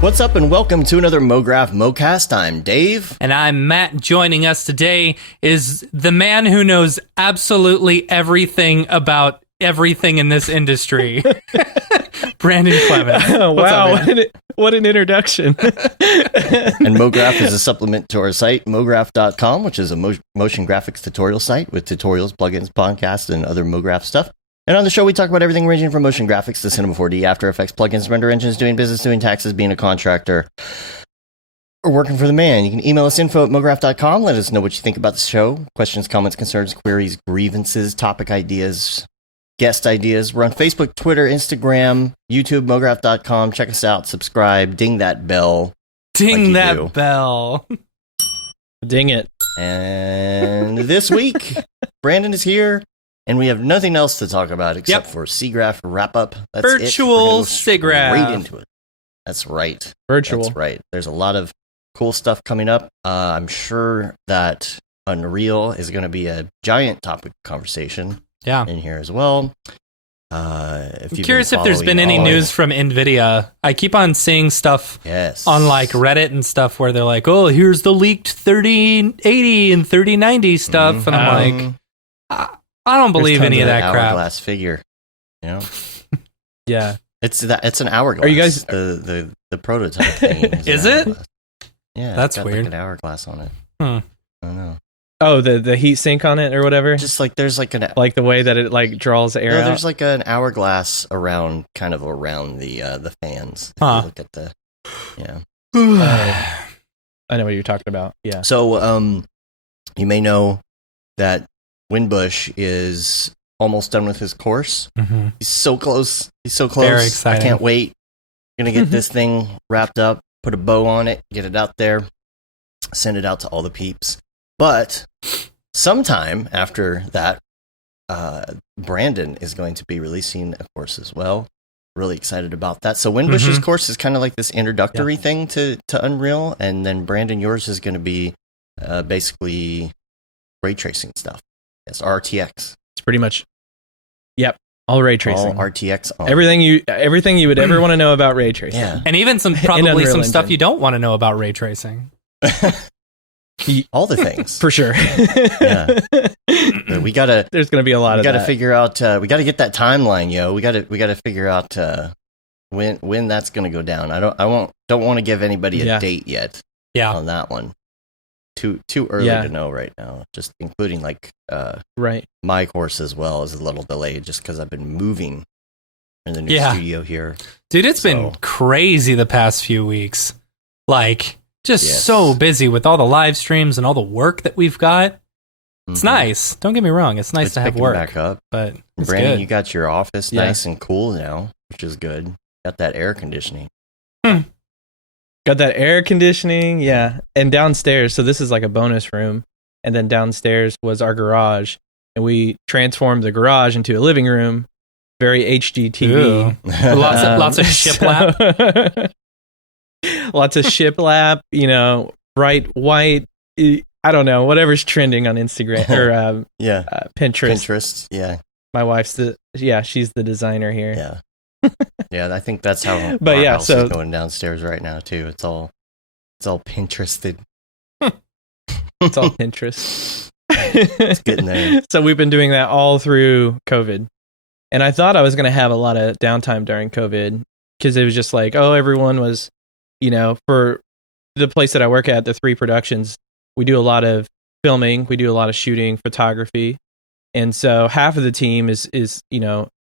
What's up and welcome to another Mograph Mocast. I'm Dave. And I'm Matt. Joining us today is the man who knows absolutely everything about everything in this industry, Brandon Clements. Oh, wow, what an introduction. And Mograph is a supplement to our site, mograph.com, which is a motion graphics tutorial site with tutorials, plugins, podcasts, and other Mograph stuff. And on the show, we talk about everything ranging from motion graphics to Cinema 4D, After Effects, plugins, render engines, doing business, doing taxes, being a contractor, or working for the man. You can email us info@mograph.com. Let us know what you think about the show. Questions, comments, concerns, queries, grievances, topic ideas, guest ideas. We're on Facebook, Twitter, Instagram, YouTube, mograph.com. Check us out. Subscribe. Ding that bell. Ding that bell. Ding it. And this week, Brandon is here. And we have nothing else to talk about except for Siggraph wrap-up. That's Virtual Siggraph. Straight into it. That's right. Virtual. That's right. There's a lot of cool stuff coming up. I'm sure that Unreal is going to be a giant topic of conversation in here as well. I'm curious if there's been any news from NVIDIA. I keep on seeing stuff on like Reddit and stuff where they're like, oh, here's the leaked 3080 and 3090 stuff. And I'm like... I don't believe any of that crap. Hourglass figure, you know. Yeah, it's an hourglass. Are you guys the prototype thing? Is it? Yeah, that's got weird. Like an hourglass on it. I don't know. Oh, the heat sink on it or whatever. Just like there's like the way that it like draws air out. There's like an hourglass around the fans. Huh. Look at the I know what you're talking about. Yeah. So you may know that Winbush is almost done with his course. Mm-hmm. He's so close. Very exciting. I can't wait. Gonna get this thing wrapped up, put a bow on it, get it out there, send it out to all the peeps. But sometime after that, Brandon is going to be releasing a course as well. Really excited about that. So Winbush's course is kind of like this introductory thing to Unreal, and then Brandon, yours is going to be basically ray tracing stuff. Yes, RTX. It's pretty much, all ray tracing. All RTX on. Everything you would ever want to know about ray tracing. Yeah. And even some stuff you don't want to know about ray tracing. All the things. For sure. Yeah. There's gonna be a lot of that. We gotta figure out we gotta get that timeline, yo. We gotta figure out when that's gonna go down. Don't want to give anybody a date yet on that one. Too early to know right now. Just including like my course as well is a little delayed just because I've been moving in the new studio here. Dude, it's been crazy the past few weeks. Like just so busy with all the live streams and all the work that we've got. It's nice. Don't get me wrong. It's nice to have work. Back up. But it's Brandon, good. you got your office nice and cool now, which is good. Got that air conditioning. Got that air conditioning, and downstairs. So this is like a bonus room, and then downstairs was our garage, and we transformed the garage into a living room. Very HGTV. Lots of shiplap. Lots of shiplap. Bright white. I don't know, whatever's trending on Instagram or Pinterest. Yeah, my wife's she's the designer here. Yeah. Yeah, I think that's how our house is going downstairs right now too. It's all Pinterested. It's all Pinterest. It's getting there. So we've been doing that all through COVID. And I thought I was going to have a lot of downtime during COVID because it was just like, everyone was, for the place that I work at, the 3 productions, we do a lot of filming, we do a lot of shooting, photography. And so half of the team is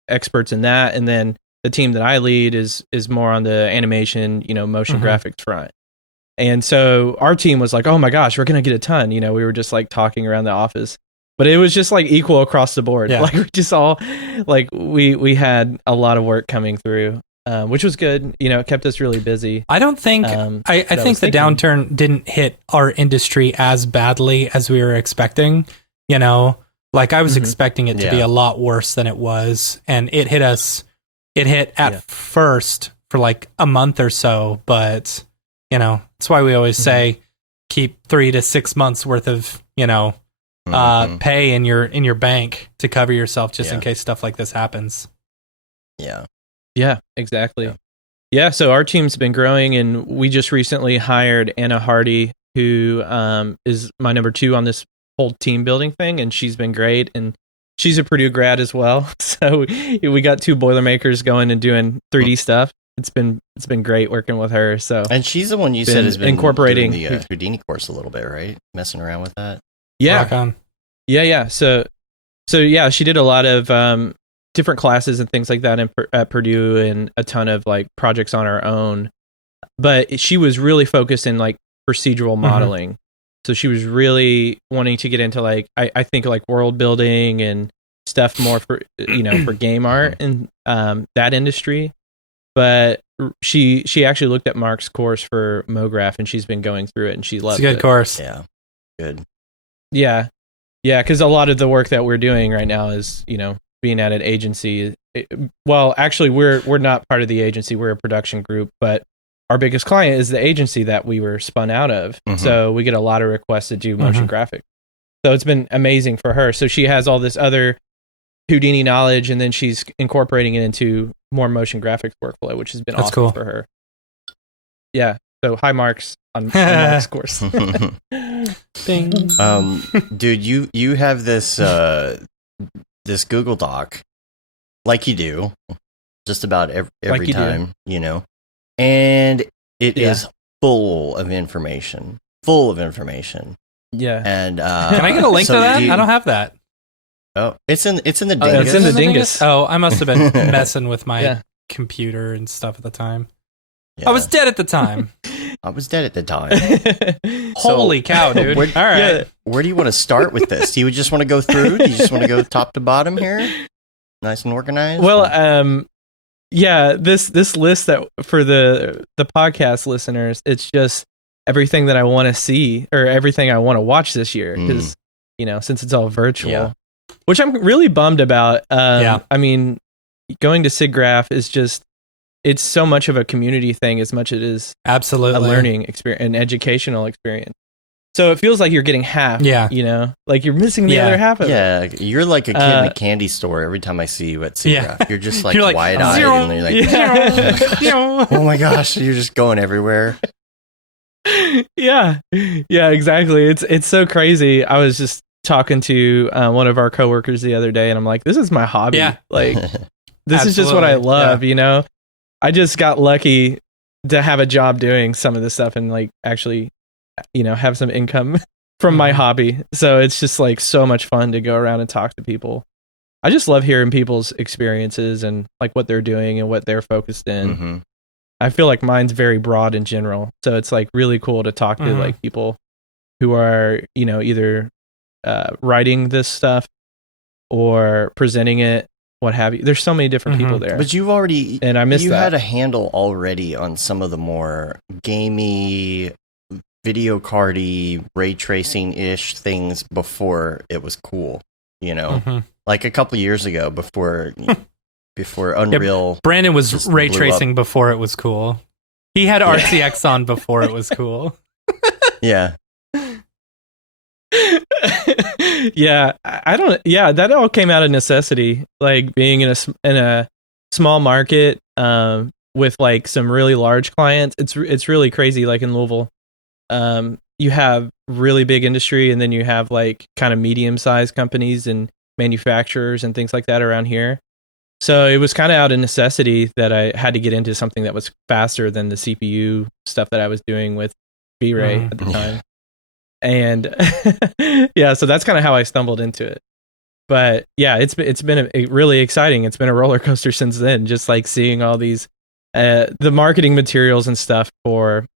experts in that, and then the team that I lead is more on the animation, motion graphics front. And so our team was like, oh my gosh, we're going to get a ton. We were just like talking around the office, but it was just like equal across the board. Yeah. Like we just all like, we had a lot of work coming through, which was good. It kept us really busy. I don't think, I think the downturn didn't hit our industry as badly as we were expecting, like I was expecting it to be a lot worse than it was. And it hit us. It hit at first for like a month or so, but that's why we always say keep 3 to 6 months worth of pay in your bank to cover yourself just in case stuff like this happens. Yeah, yeah, exactly. Yeah, so our team's been growing, and we just recently hired Anna Hardy, who is my number 2 on this whole team building thing, and she's been great. And she's a Purdue grad as well, so we got 2 Boilermakers going and doing 3D stuff. It's been great working with her. So, and she's the one you said has been incorporating doing the Houdini course a little bit, right? Messing around with that. Yeah, Rock on. yeah. So yeah, she did a lot of different classes and things like that at Purdue, and a ton of like projects on her own. But she was really focused in like procedural modeling. So she was really wanting to get into like I think like world building and stuff more for for game art and that industry. But she actually looked at Mark's course for Mograph, and she's been going through it, and she loves it. It's a good course. Yeah, good. Yeah, because a lot of the work that we're doing right now is being at an agency. Well, actually, we're not part of the agency. We're a production group, but our biggest client is the agency that we were spun out of. So we get a lot of requests to do motion graphics. So it's been amazing for her. So she has all this other Houdini knowledge, and then she's incorporating it into more motion graphics workflow, which has been awesome for her. Yeah. So high marks on Mark's course. Bing. Dude, you have this this Google Doc, like you do, just about every like time, and it is full of information. Yeah. And can I get a link to that? I don't have that. Oh, it's in the dingus. It's in the dingus. Oh, I must have been messing with my computer and stuff at the time. Yeah. I was dead at the time. Holy cow, dude. All right. Where do you want to start with this? Do you just want to go through? Do you just want to go top to bottom here? Nice and organized? Well, yeah, this list that for the podcast listeners, it's just everything that I want to see or everything I want to watch this year, because since it's all virtual, which I'm really bummed about. I mean, going to Siggraph is just, it's so much of a community thing as much as it is absolutely a learning experience, an educational experience. So it feels like you're getting half, like you're missing the other half of it. Yeah, you're like a kid in a candy store every time I see you at Siggraph. You're just like, wide-eyed and you're like, oh my gosh, you're just going everywhere. Yeah, exactly. It's so crazy. I was just talking to one of our coworkers the other day, and I'm like, this is my hobby. Yeah. Like, this is just what I love, I just got lucky to have a job doing some of this stuff and like actually, have some income from my hobby. So it's just like so much fun to go around and talk to people. I just love hearing people's experiences and like what they're doing and what they're focused in. I feel like mine's very broad in general. So it's like really cool to talk to like people who are, either writing this stuff or presenting it, what have you. There's so many different people there. But you've already, and I missed you that. had a handle already on some of the more gamey, video cardy, ray tracing-ish things before it was cool, Like a couple years ago before Unreal. Brandon was ray tracing before it was cool. He had RCX on before it was cool. Yeah. That all came out of necessity, like being in a small market with like some really large clients. It's really crazy. Like in Louisville, you have really big industry, and then you have like kind of medium-sized companies and manufacturers and things like that around here. So it was kind of out of necessity that I had to get into something that was faster than the CPU stuff that I was doing with V-Ray at the time. And so that's kind of how I stumbled into it. But yeah, it's been really exciting. It's been a roller coaster since then, just like seeing all these the marketing materials and stuff for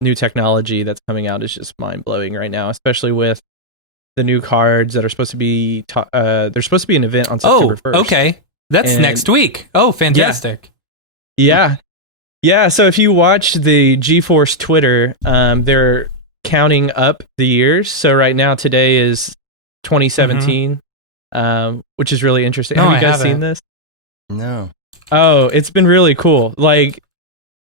new technology that's coming out is just mind blowing right now, especially with the new cards that are supposed to be there's supposed to be an event on September 1st. Okay. That's next week. Oh, fantastic. Yeah. So if you watch the GeForce Twitter, they're counting up the years. So right now, today is 2017, which is really interesting. No, Have you guys seen this? No. Oh, it's been really cool. Like,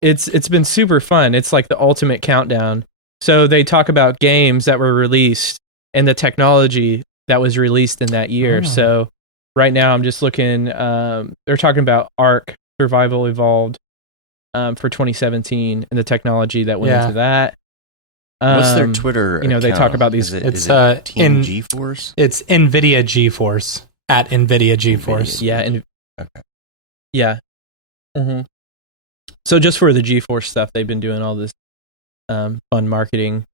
it's been super fun. It's like the ultimate countdown. So they talk about games that were released and the technology that was released in that year. So right now I'm just looking, they're talking about Ark, Survival Evolved, for 2017 and the technology that went into that. What's their Twitter? You know, they talk about these. Is it Team GeForce? It's NVIDIA GeForce at NVIDIA GeForce. Yeah, okay. Yeah. Mm-hmm. So just for the GeForce stuff, they've been doing all this fun marketing.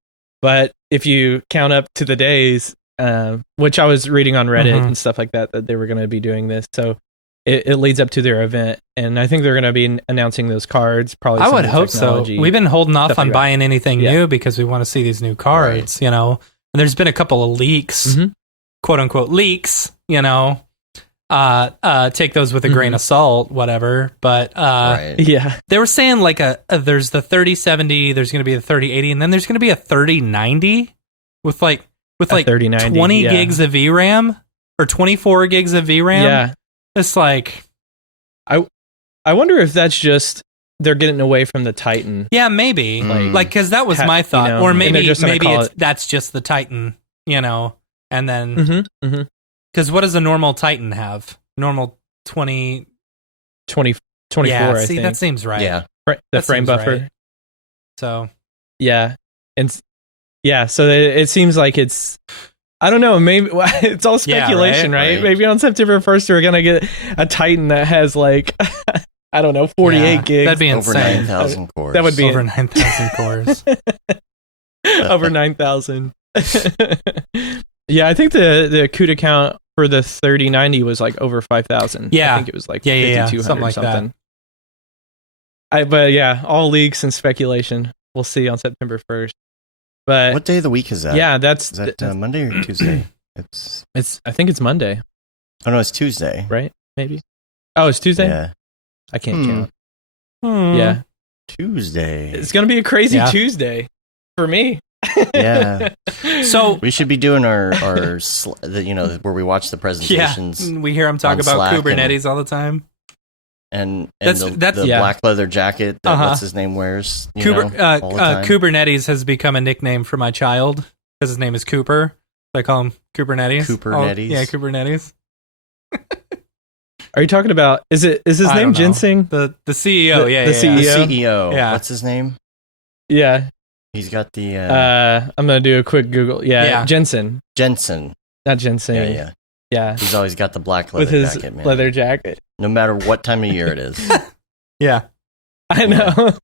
But if you count up to the days, which I was reading on Reddit and stuff like that they were going to be doing this. So it leads up to their event, and I think they're going to be announcing those cards. Probably, I would hope so. We've been holding off on buying anything new because we want to see these new cards. Right. You know, and there's been a couple of leaks, quote unquote leaks. You know, take those with a grain of salt, whatever. But they were saying like there's the 3070, there's going to be the 3080, and then there's going to be a 3090 with like 20 gigs of VRAM or 24 gigs of VRAM. Yeah. It's like, I wonder if that's just they're getting away from the Titan. Yeah, maybe. Like, because that was my thought, you know, or maybe that's just the Titan, you know, and then because what does a normal Titan have? Normal 24. Yeah, I think that seems right. Yeah, the frame buffer. Right. So yeah, and yeah, so it seems like it's. I don't know. Maybe it's all speculation, right? Maybe on September 1st, we're going to get a Titan that has like, I don't know, 48 gigs. That'd be insane. Over 9,000 cores. That would be over 9,000 cores. Over 9,000. Yeah, I think the CUDA count for the 3090 was like over 5,000. Yeah. I think it was like 5,200 something like something. But yeah, all leaks and speculation. We'll see on September 1st. But what day of the week is that? Yeah, is that Monday or Tuesday? I think it's Monday. Oh no, it's Tuesday, right? Maybe. Oh, it's Tuesday. Yeah, I can't count. Yeah, Tuesday. It's gonna be a crazy Tuesday for me. Yeah. So we should be doing our you know, where we watch the presentations. Yeah, we hear them talk about Slack Kubernetes all the time. And the black leather jacket that what's his name wears. Kubernetes has become a nickname for my child because his name is Cooper. I call him Kubernetes. Kubernetes. Are you talking about? Is his name Ginseng? The CEO? The CEO. The CEO. Yeah. What's his name? Yeah. He's got the. I'm gonna do a quick Google. Yeah. Jensen. Not Ginseng. Yeah. He's always got the black leather with his jacket, man. Leather jacket. No matter what time of year it is. Yeah. I know.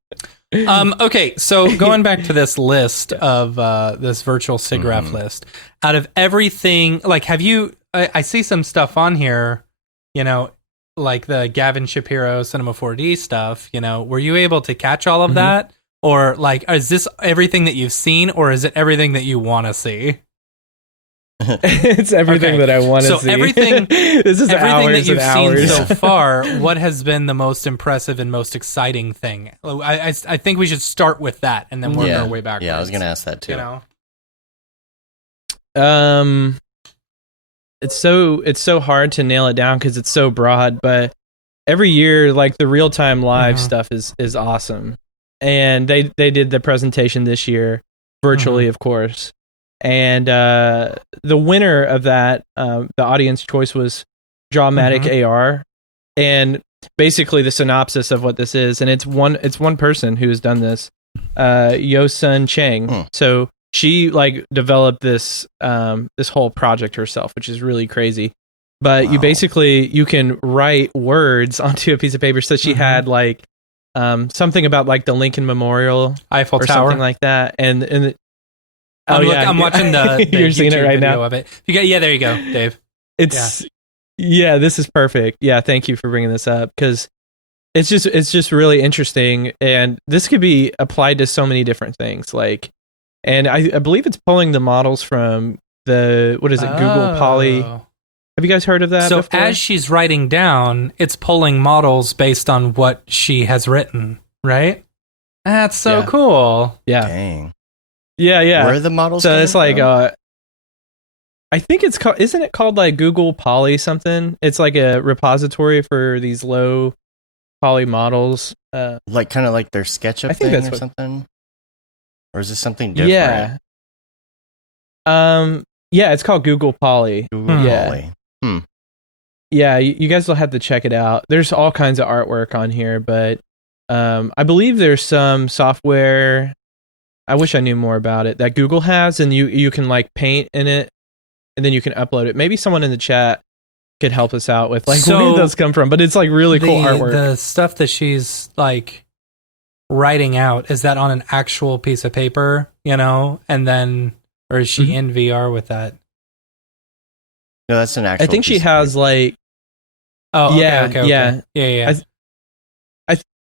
Okay, so going back to this list of this virtual Siggraph list, out of everything, like, have you? I see some stuff on here, you know, like the Gavin Shapiro Cinema 4D stuff. You know, were you able to catch all of that, or like, is this everything that you've seen, or is it everything that you want to see? It's everything that I want to see. So everything, this is everything hours that you've seen so far. What has been the most impressive and most exciting thing? I think we should start with that and then work our way backwards. Yeah, I was going to ask that too. You know, it's so hard to nail it down because it's so broad. But every year, like the real time live stuff is awesome, and they did the presentation this year virtually, of course. And the winner of that, the audience choice was Drawmatic AR, and basically the synopsis of what this is, and it's one person who's done this, Yosun Chang. So she like developed this this whole project herself, which is really crazy. But you can write words onto a piece of paper. So she had like something about like the Lincoln Memorial, Eiffel or Tower, something like that, and I'm watching the you're seeing it right now of it. There you go, Dave. This is perfect. Yeah, thank you for bringing this up because it's just really interesting, and this could be applied to so many different things. Like, and I believe it's pulling the models from the Google Poly. Have you guys heard of that? So before? As she's writing down, it's pulling models based on what she has written, right? That's so cool. Yeah. Dang. Yeah. Where are the models? So it's like, I think it's called. Isn't it called like Google Poly something? It's like a repository for these low poly models. Like kind of like their SketchUp thing or something. Or is this something different? Yeah, it's called Google Poly. Poly. Yeah, you guys will have to check it out. There's all kinds of artwork on here, but I believe there's some software. I wish I knew more about it that Google has, and you can like paint in it, and then you can upload it. Maybe someone in the chat could help us out with like where those come from. But it's like really cool artwork. The stuff that she's like writing out, is that on an actual piece of paper, and then, or is she in VR with that? No, that's an actual. I think she has like. Oh, okay, yeah, okay. Yeah.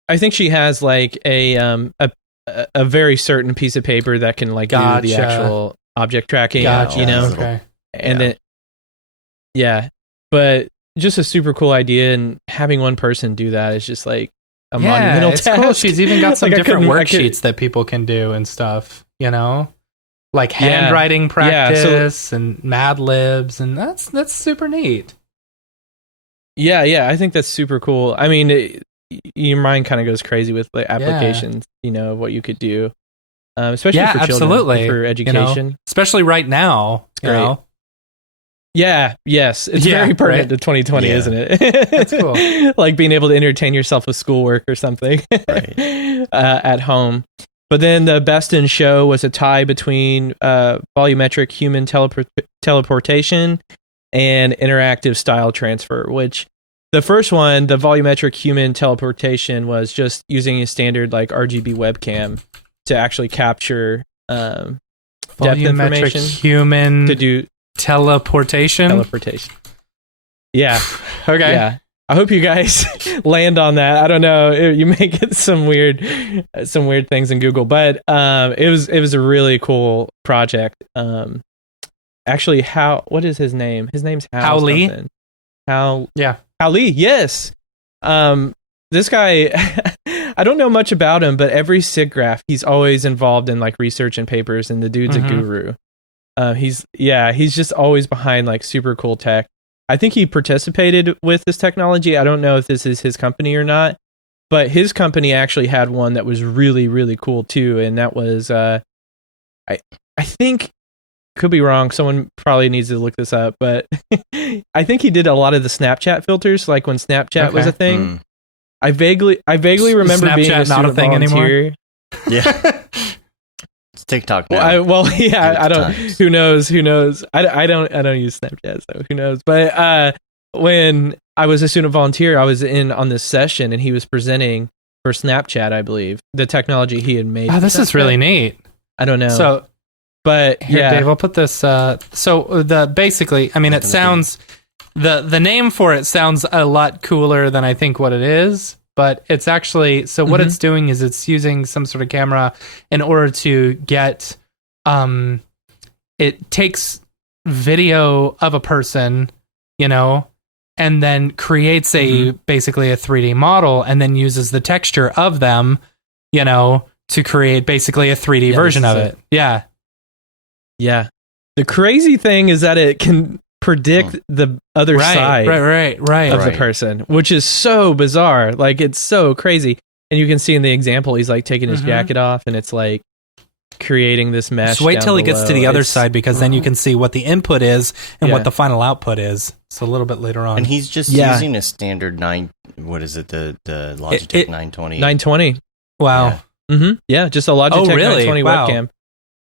I think she has like a very certain piece of paper that can like do the actual object tracking. Okay. And then, but just a super cool idea, and having one person do that is just like a monumental task. Cool. She's even got some different worksheets that people can do and stuff, like handwriting practice and Mad Libs, and that's super neat. Yeah, I think that's super cool. I mean, your mind kind of goes crazy with like applications, of what you could do, especially for children, absolutely, for education, especially right now. It's great. Yeah, yes, it's very pertinent to 2020, isn't it? That's cool. Like being able to entertain yourself with schoolwork or something at home. But then the best in show was a tie between volumetric human teleportation and interactive style transfer, which the first one, the volumetric human teleportation, was just using a standard like RGB webcam to actually capture depth information. Human to do teleportation. Yeah. Okay. Yeah. I hope you guys land on that. I don't know. You may get some weird things in Google, but it was a really cool project. Actually, what is his name? His name's Hal Lee. Hal Lee. Yes. This guy, I don't know much about him, but every Siggraph, he's always involved in like research and papers, and the dude's a guru. He's just always behind like super cool tech. I think he participated with this technology. I don't know if this is his company or not, but his company actually had one that was really, really cool too. And that was, I think, could be wrong. Someone probably needs to look this up, but I think he did a lot of the Snapchat filters, like when Snapchat was a thing. I vaguely remember Snapchat being a not a thing volunteer. anymore. Yeah. It's TikTok now. I don't. Who knows? I don't use Snapchat, so who knows? But when I was a student volunteer, I was in on this session, and he was presenting for Snapchat, I believe, the technology he had made. Oh, this is really neat. I don't know. So, but here, Dave, I'll put this. So basically, I mean, it sounds the name for it sounds a lot cooler than I think what it is. But it's actually, so what it's doing is it's using some sort of camera in order to get, it takes video of a person, and then creates basically a 3D model, and then uses the texture of them, to create basically a 3D version of it. Yeah. Yeah. The crazy thing is that it can predict the other side of the person, which is so bizarre. Like, it's so crazy. And you can see in the example, he's like taking his jacket off, and it's like creating this mesh. Just wait till he gets to the other side, because then you can see what the input is and what the final output is. So a little bit later on. And he's just using a standard the Logitech 920. 920. Wow. Yeah, just a Logitech 920 webcam.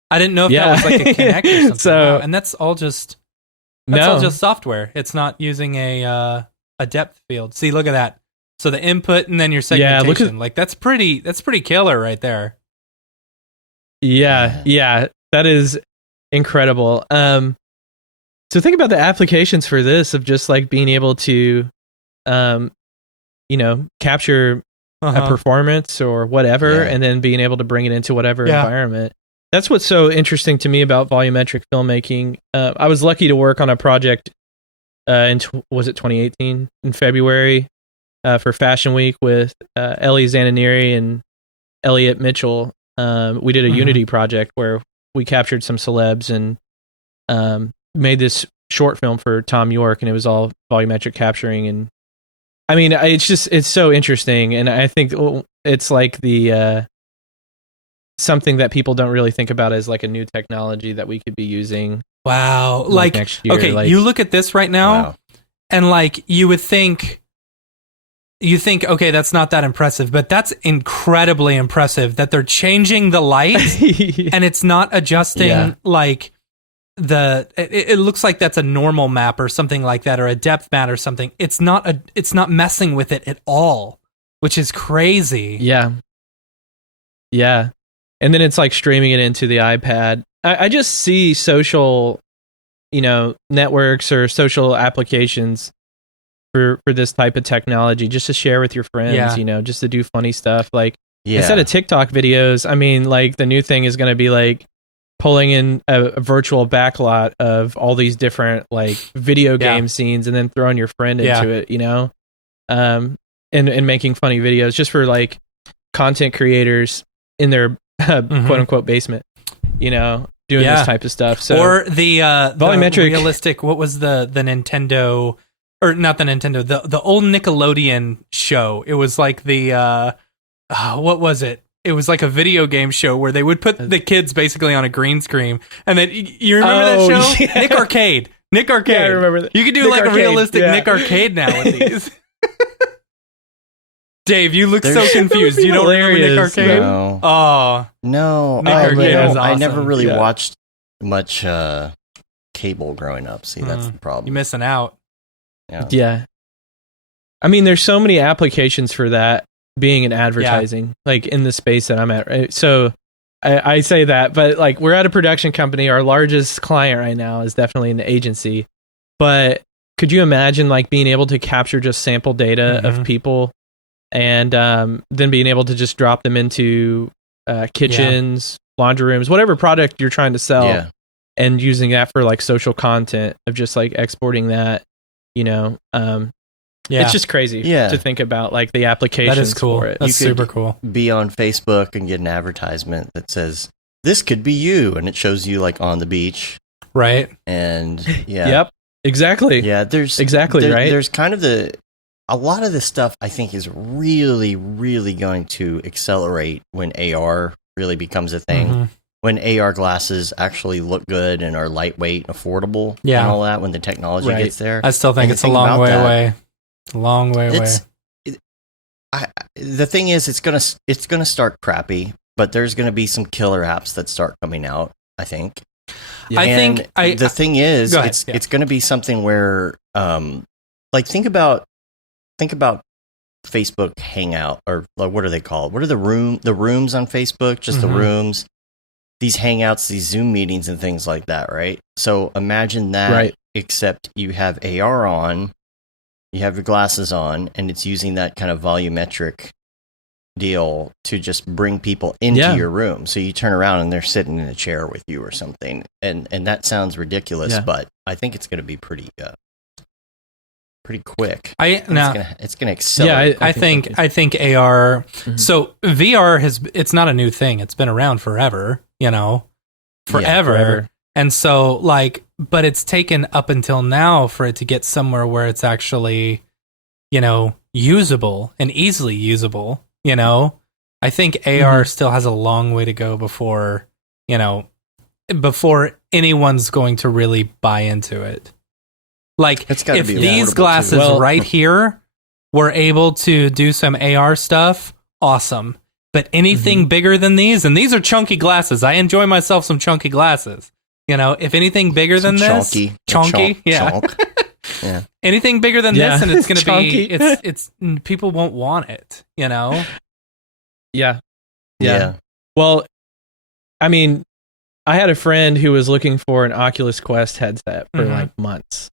I didn't know if that was like a Kinect or something. So, and that's all just all just software. It's not using a depth field. See, look at that. So the input and then your segmentation. That's pretty killer right there. Yeah, that is incredible. So think about the applications for this, of just like being able to capture a performance or whatever, and then being able to bring it into whatever environment. That's what's so interesting to me about volumetric filmmaking. I was lucky to work on a project was it 2018 in February for Fashion Week with Ellie Zananiri and Elliot Mitchell. We did a Unity project where we captured some celebs and made this short film for Tom York, and it was all volumetric capturing. And I mean, it's so interesting, and I think it's like the something that people don't really think about as like a new technology that we could be using. Wow. Next year. Okay, you look at this right now, and like you would think, you think, okay, that's not that impressive, but that's incredibly impressive that they're changing the light and it's not adjusting like it looks like that's a normal map or something like that, or a depth map or something. It's not messing with it at all, which is crazy. Yeah. And then it's like streaming it into the iPad. I just see social, networks or social applications for this type of technology just to share with your friends, just to do funny stuff. Like instead of TikTok videos, I mean, like the new thing is going to be like pulling in a virtual backlot of all these different like video game scenes and then throwing your friend into it, and making funny videos just for like content creators in their quote unquote basement, doing this type of stuff. So, or the volumetric realistic, what was the Nintendo, or not the Nintendo, the old Nickelodeon show. It was like the, what was it? It was like a video game show where they would put the kids basically on a green screen. And then, you remember that show? Yeah. Nick Arcade. Yeah, I remember that. You could do Nick like Arcade. A realistic Nick Arcade now with these. Dave, you look so confused. You don't remember Nick Arcade? No. Oh. No. Nick Arcade is awesome. I never really watched much cable growing up. See, that's the problem. You're missing out. Yeah. I mean, there's so many applications for that being in advertising, like in the space that I'm at, right? So I say that, but like we're at a production company. Our largest client right now is definitely an agency. But could you imagine like being able to capture just sample data of people and then being able to just drop them into kitchens, laundry rooms, whatever product you're trying to sell, and using that for like social content of just like exporting that, it's just crazy to think about like the applications. That is cool. For it. That's super cool. Be on Facebook and get an advertisement that says, "This could be you," and it shows you like on the beach, right? And yep, exactly. Yeah, there's right. There's kind of a lot of this stuff I think is really, really going to accelerate when AR really becomes a thing. When AR glasses actually look good and are lightweight and affordable and all that, when the technology gets there. I still think it's a long way away. A long way away. The thing is, it's gonna start crappy, but there's gonna be some killer apps that start coming out, I think. The thing is, it's gonna be something where, like think about Facebook Hangout, or like, what are they called? What are the rooms on Facebook? Just the rooms, these Hangouts, these Zoom meetings and things like that, right? So imagine that, except you have AR on, you have your glasses on, and it's using that kind of volumetric deal to just bring people into your room. So you turn around and they're sitting in a chair with you or something. And that sounds ridiculous, but I think it's going to pretty quick. It's going to accelerate. Yeah, I think AR. So VR it's not a new thing. It's been around forever, forever. And so but it's taken up until now for it to get somewhere where it's actually, usable and easily usable, I think AR still has a long way to go before anyone's going to really buy into it. Like, if these glasses right here were able to do some AR stuff, awesome. But anything bigger than these, and these are chunky glasses. I enjoy myself some chunky glasses. If anything bigger than this, chunky, yeah. Anything bigger than this, and it's going to be, it's people won't want it, Yeah. Well, I mean, I had a friend who was looking for an Oculus Quest headset for like months.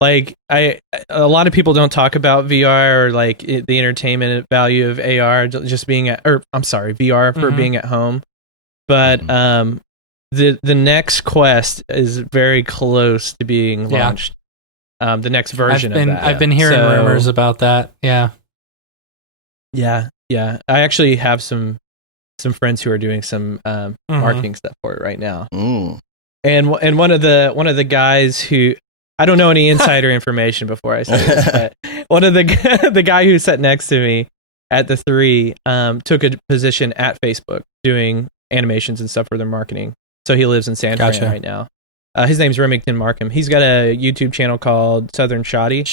Like a lot of people don't talk about VR or like the entertainment value of AR just being VR for being at home, but the next Quest is very close to being launched. The next version of that. I've been hearing rumors about that. Yeah. I actually have some friends who are doing some marketing stuff for it right now. And one of the guys who, I don't know any insider information before I say this, but one of the guy who sat next to me at the 3 took a position at Facebook doing animations and stuff for their marketing. So he lives in San Fran right now. His name's Remington Markham. He's got a YouTube channel called Southern Shoddy.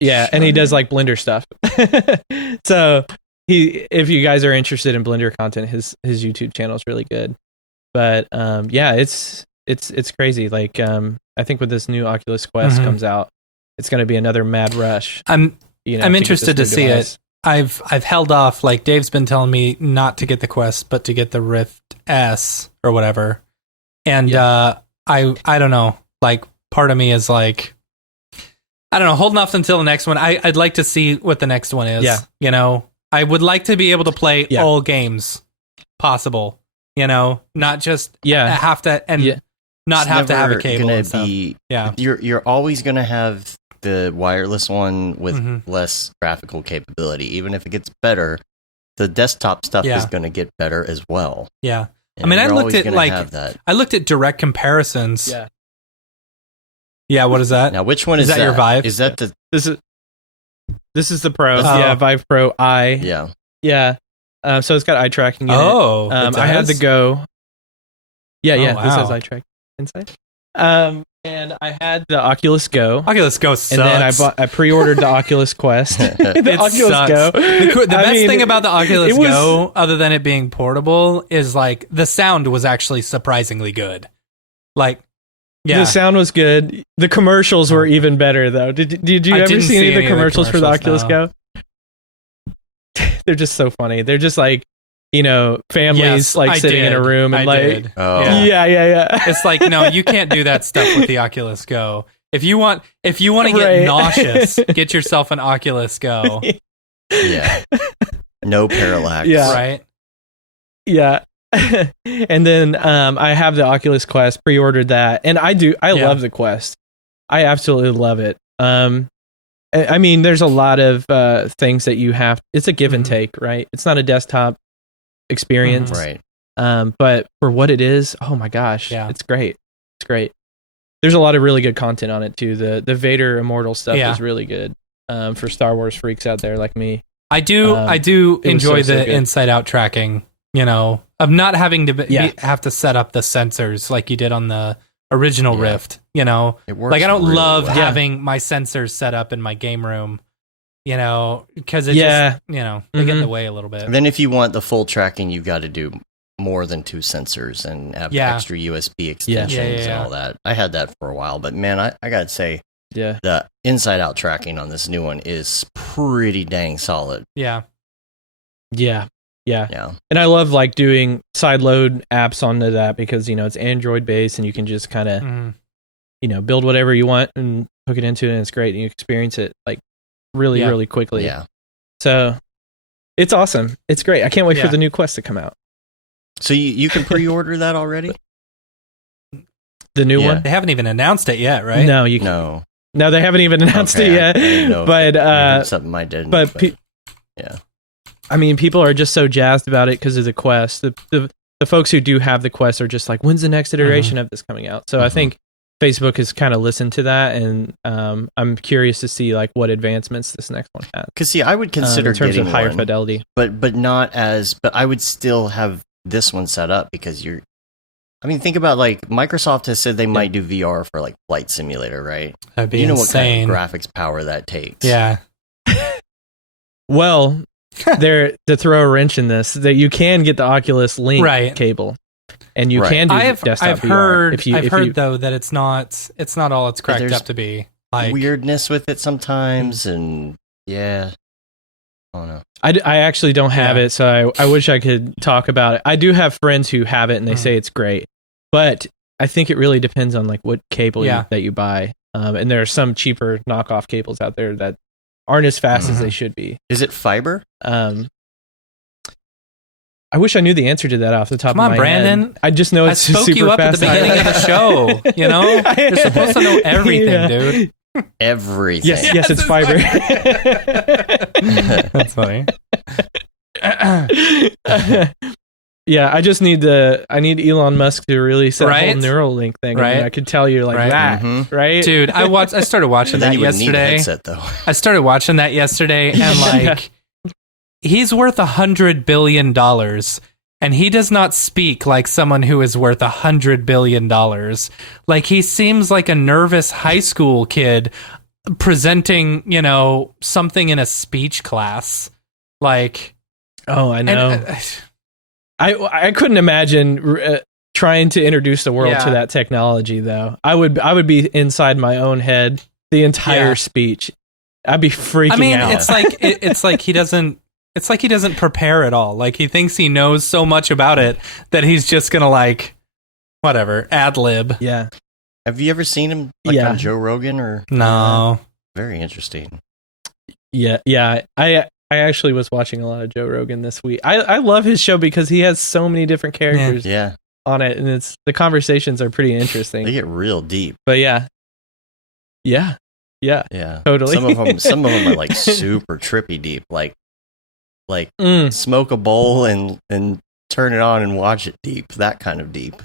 Yeah, and he does like Blender stuff. So if you guys are interested in Blender content, his YouTube channel is really good. But yeah, it's crazy. Like I think when this new Oculus Quest comes out, it's going to be another mad rush. I'm interested to see it. I've held off. Like Dave's been telling me not to get the Quest, but to get the Rift S or whatever. And I don't know. Like part of me is like, I don't know, holding off until the next one. I'd like to see what the next one is. Yeah. You know, I would like to be able to play all games possible. You know, not just have to not have to have a cable and stuff. You're always going to have the wireless one with less graphical capability. Even if it gets better, the desktop stuff is going to get better as well. Yeah. And I mean, I looked at direct comparisons. Yeah. Yeah, what is that? Now, which one is that? Your Vive? Is that the... This is the Pro. Yeah, Vive Pro I. Yeah. Yeah. So it's got eye tracking in it. I had the Go. Yeah, wow. This has eye tracking inside. And I had the Oculus Go. Oculus Go sucks. And then I pre-ordered the Oculus Quest. The Oculus sucks. Go. The best thing about the Oculus Go, other than it being portable, is like the sound was actually surprisingly good. Like, yeah. The sound was good. The commercials were even better, though. Did you ever see any of the commercials for the Oculus Go? They're just so funny. They're just like, you know, families sitting in a room and yeah. It's like, no, you can't do that stuff with the Oculus Go. If you want to get nauseous, get yourself an Oculus Go. Yeah. No parallax. Yeah. Right. Yeah. And then I have the Oculus Quest, pre-ordered that, and I love the Quest. I absolutely love it. I mean, there's a lot of things that you have. It's a give and take, right? It's not a desktop experience, right? But for what it is, oh my gosh, it's great. It's great. There's a lot of really good content on it too. The Vader Immortal stuff is really good for Star Wars freaks out there like me. I do enjoy the inside out tracking. You know, of not having to have to set up the sensors like you did on the original Rift. You know, like I don't really love having my sensors set up in my game room. You know, because it just, you know, they get in the way a little bit. And then if you want the full tracking, you've got to do more than 2 sensors and have extra USB extensions and all that. I had that for a while, but man, I gotta say, the inside out tracking on this new one is pretty dang solid. Yeah. And I love like doing side load apps onto that because, you know, it's Android based and you can just kind of, you know, build whatever you want and hook it into it, and it's great. And you experience it like really quickly. Yeah. So it's awesome. It's great. I can't wait for the new Quest to come out. So you can pre-order that already? The new one? They haven't even announced it yet, right? No, No, they haven't even announced it yet. But something I didn't. But I mean, people are just so jazzed about it because of the Quest. The folks who do have the Quest are just like, when's the next iteration of this coming out? So I think Facebook has kind of listened to that, and I'm curious to see like what advancements this next one has. Because I would consider in terms getting of higher one, fidelity, but not as. But I would still have this one set up because you're. I mean, think about like Microsoft has said they might do VR for like Flight Simulator, right? That'd be insane. What kind of graphics power that takes. Yeah. Well, to throw a wrench in this, that you can get the Oculus Link cable, and you can do desktop I've VR. I've heard though that it's not all it's cracked up to be. Like weirdness with it sometimes, and I don't know. I actually don't have it, so I wish I could talk about it. I do have friends who have it, and they say it's great, but I think it really depends on like what cable that you buy. And there are some cheaper knockoff cables out there that aren't as fast as they should be. Is it fiber? I wish I knew the answer to that off the top of my Brandon. head. I just know it's super fast. I spoke you up at the beginning of the show. You know, you're supposed to know everything, dude. Everything. Yes, it's fiber. That's funny. I just need Elon Musk to release that whole Neuralink thing. Right. I mean, I could tell you like that, right? Dude, I started watching that yesterday. Headset, though. I started watching that yesterday, and like, he's worth $100 billion, and he does not speak like someone who is worth $100 billion. Like, he seems like a nervous high school kid presenting, something in a speech class. Like, oh, I know. I couldn't imagine trying to introduce the world to that technology, though. I would be inside my own head the entire speech. I'd be freaking out. It's like he doesn't. It's like he doesn't prepare at all. Like he thinks he knows so much about it that he's just gonna whatever, ad lib. Yeah. Have you ever seen him on Joe Rogan or? No. Very interesting. Yeah. I actually was watching a lot of Joe Rogan this week. I love his show because he has so many different characters on it, and the conversations are pretty interesting. They get real deep. But yeah, totally. Some of them are like super trippy deep, like smoke a bowl and turn it on and watch it deep. That kind of deep.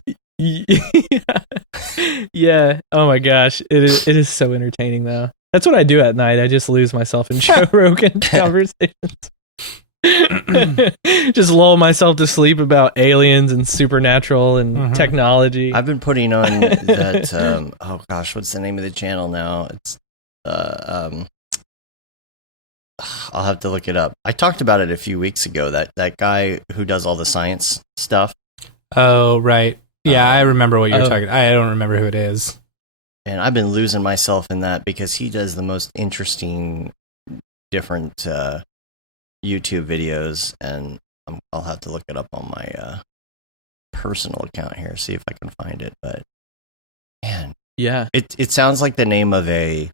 Yeah. Oh my gosh, it is so entertaining though. That's what I do at night. I just lose myself in Joe Rogan conversations. Just lull myself to sleep about aliens and supernatural and technology. I've been putting on that. Oh gosh, what's the name of the channel now? It's I'll have to look it up. I talked about it a few weeks ago. That guy who does all the science stuff. Oh right, yeah, I remember what you're talking. I don't remember who it is. And I've been losing myself in that because he does the most interesting, different YouTube videos, and I'll have to look it up on my personal account here, see if I can find it. But man, yeah, it sounds like the name of an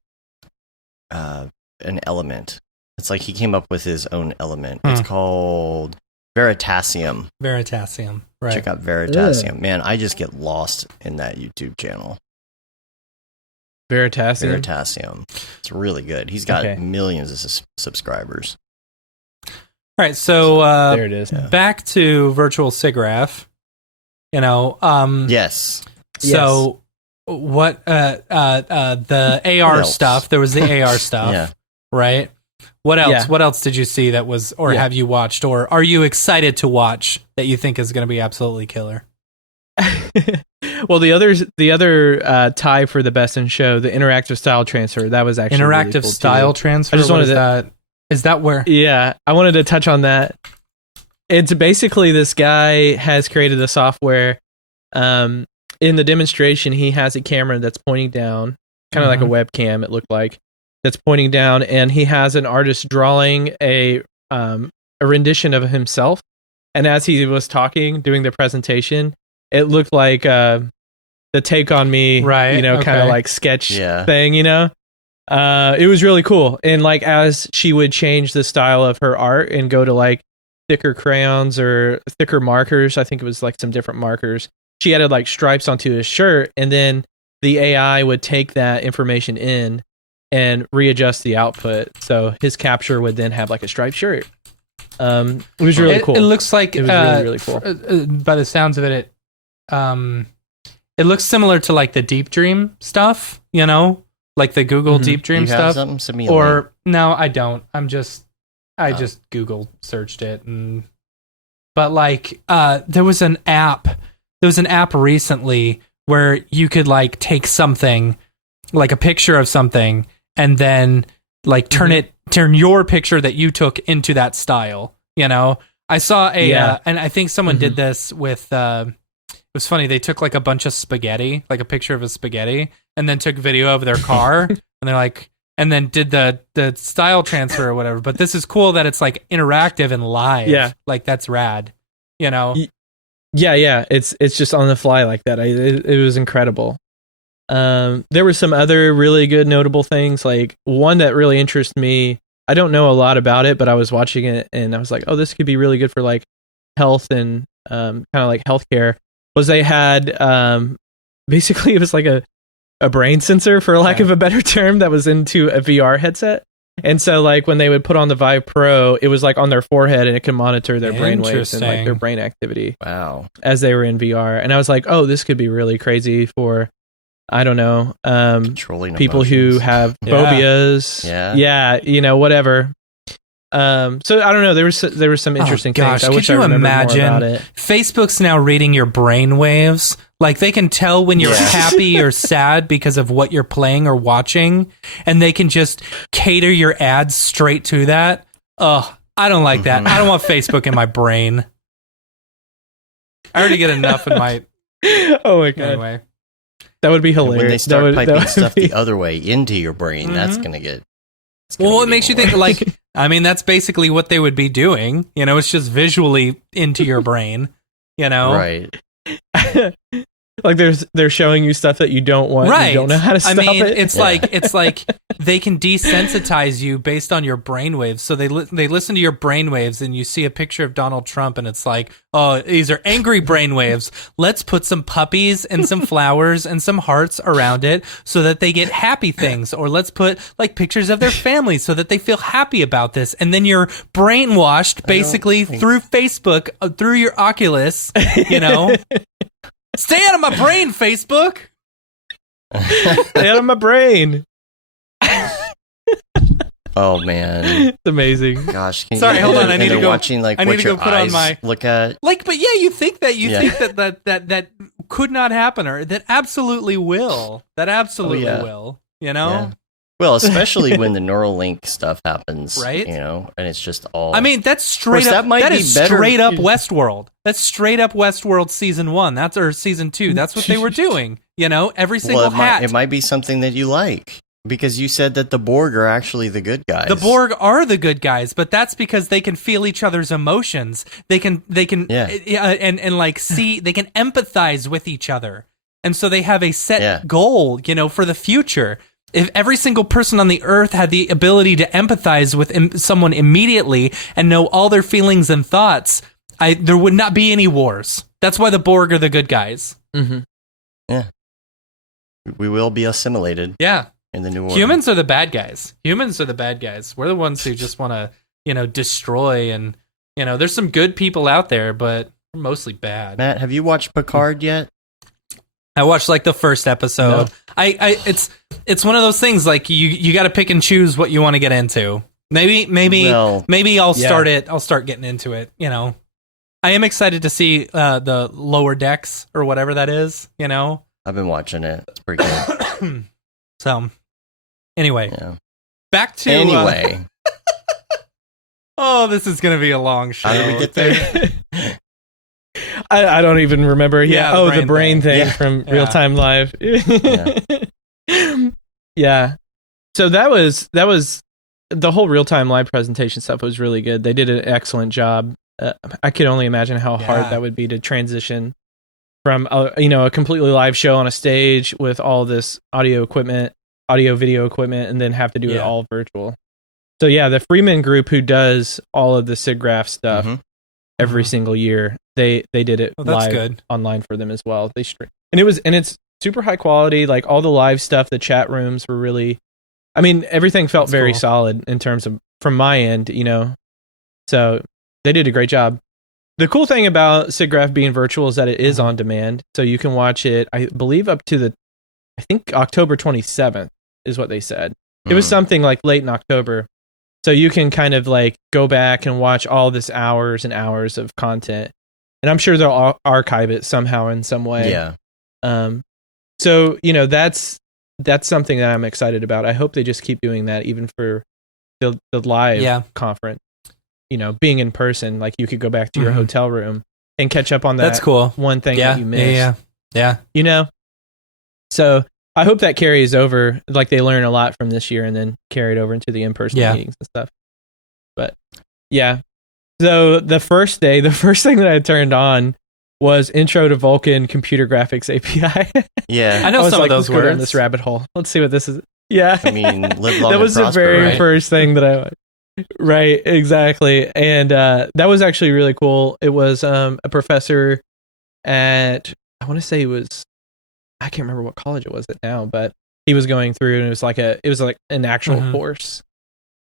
element. It's like he came up with his own element. It's called Veritasium. Veritasium, right? Check out Veritasium. Man, I just get lost in that YouTube channel. Veritasium. It's really good. He's got millions of subscribers. All right, so there it is. Back to virtual Siggraph. Yes. So what? The AR stuff. There was the AR stuff, right? What else? Yeah. What else did you see that was, or have you watched, or are you excited to watch that you think is going to be absolutely killer? Well, the other tie for the best in show, the interactive style transfer, that was actually interactive really cool style too. transfer. I just wanted that. Is that where? Yeah, I wanted to touch on that. It's basically this guy has created a software. In the demonstration, he has a camera that's pointing down, kind of like a webcam. It looked like that's pointing down, and he has an artist drawing a rendition of himself. And as he was talking, doing the presentation, it looked like the Take on Me, right? Kind of like sketch thing, It was really cool. And like as she would change the style of her art and go to like thicker crayons or thicker markers, I think it was like some different markers. She added like stripes onto his shirt, and then the AI would take that information in and readjust the output. So his capture would then have like a striped shirt. It was really cool. It looks like it was really cool. By the sounds of it, it looks similar to like the Deep Dream stuff, like the Google Deep Dream stuff. Or no, I don't. I just Google searched it, but like there was an app recently where you could like take something, like a picture of something, and then like turn your picture that you took into that style. I saw and I think someone did this with. It was funny. They took like a bunch of spaghetti, like a picture of a spaghetti, and then took video of their car, and they're like, and then did the style transfer or whatever. But this is cool that it's like interactive and live. Yeah, like that's rad. Yeah. It's just on the fly like that. It was incredible. There were some other really good notable things. Like one that really interests me. I don't know a lot about it, but I was watching it and I was like, oh, this could be really good for like health and kind of like healthcare. Was they had basically it was like a brain sensor, for lack of a better term, that was into a VR headset. And so like when they would put on the Vive Pro, it was like on their forehead and it could monitor their brain waves and like their brain activity. Wow. As they were in VR. And I was like, oh, this could be really crazy for, I don't know, people who have phobias. Yeah, whatever. So I don't know. There was some interesting things. I wish I remembered more about it. Facebook's now reading your brain waves Like they can tell when you're happy or sad because of what you're playing or watching, and they can just cater your ads straight to that. Ugh, I don't like that. I don't want Facebook in my brain. I already get enough in my... Oh my God. Anyway. That would be hilarious. And when they start piping stuff the other way into your brain, that's going to get... Well, what makes you think, like, I mean, that's basically what they would be doing. You know, it's just visually into your brain, you know? Right. Like they're showing you stuff that you don't want. Right. You don't know how to stop it. It's like they can desensitize you based on your brainwaves. So they listen to your brainwaves, and you see a picture of Donald Trump, and it's like, oh, these are angry brainwaves. Let's put some puppies and some flowers and some hearts around it so that they get happy things. Or let's put like pictures of their families so that they feel happy about this. And then you're brainwashed basically through Facebook, through your Oculus, you know. Stay out of my brain, Facebook. Stay out of my brain. Oh man, it's amazing. Gosh, sorry, hold on. I need to go watching like I need what to your go put eyes on my look at. Like, but yeah, you think that could not happen, or that absolutely will. That absolutely will. You know. Yeah. Well, especially when the Neuralink stuff happens, right? You know, and it's just all. I mean, that's straight up. That is straight up Westworld. That's straight up Westworld season 1. That's or season 2. That's what they were doing. You know, every single hat. It might be something that you like because you said that the Borg are actually the good guys. The Borg are the good guys, but that's because they can feel each other's emotions. They can, and like see. They can empathize with each other, and so they have a set goal. You know, for the future. If every single person on the earth had the ability to empathize with someone immediately and know all their feelings and thoughts, there would not be any wars. That's why the Borg are the good guys. Mm-hmm. Yeah. We will be assimilated. Yeah. In the new order. Humans are the bad guys. Humans are the bad guys. We're the ones who just want to, you know, destroy. And, you know, there's some good people out there, but we're mostly bad. Matt, have you watched Picard yet? I watched like the first episode. No. It's one of those things like you got to pick and choose what you want to get into. Maybe I'll start it. I'll start getting into it. You know, I am excited to see the lower decks or whatever that is. You know, I've been watching it. It's pretty good. So, anyway, back to oh, this is gonna be a long show. How did we get there? I don't even remember. Yeah. The brain thing from Real Time Live. Yeah. So that was the whole Real Time Live presentation stuff was really good. They did an excellent job. I could only imagine how hard that would be to transition from a completely live show on a stage with all this audio video equipment, and then have to do it all virtual. So the Freeman Group, who does all of the Siggraph stuff every single year, they did it live online for them as well. They and it's super high quality. Like all the live stuff, the chat rooms were really. I mean, everything felt very solid in terms of from my end, you know. So they did a great job. The cool thing about Siggraph being virtual is that it is on demand, so you can watch it. I believe up to I think October 27th is what they said. It was something like late in October. So you can kind of like go back and watch all this hours and hours of content. And I'm sure they'll archive it somehow in some way. Yeah. So, that's something that I'm excited about. I hope they just keep doing that even for the live conference. Being in person, like you could go back to your hotel room and catch up on that. That's cool. One thing that you missed. Yeah. So I hope that carries over. Like they learn a lot from this year and then carry it over into the in-person meetings and stuff. But so the first day, the first thing that I turned on was Intro to Vulkan Computer Graphics API. Yeah, I know some of those let's words. Go down this rabbit hole. Let's see what this is. Yeah, I mean, live long that was and the prosper, very right? first thing that I. Right, exactly, and that was actually really cool. It was a professor at I want to say I can't remember what college it was now, but he was going through and it was like an actual course.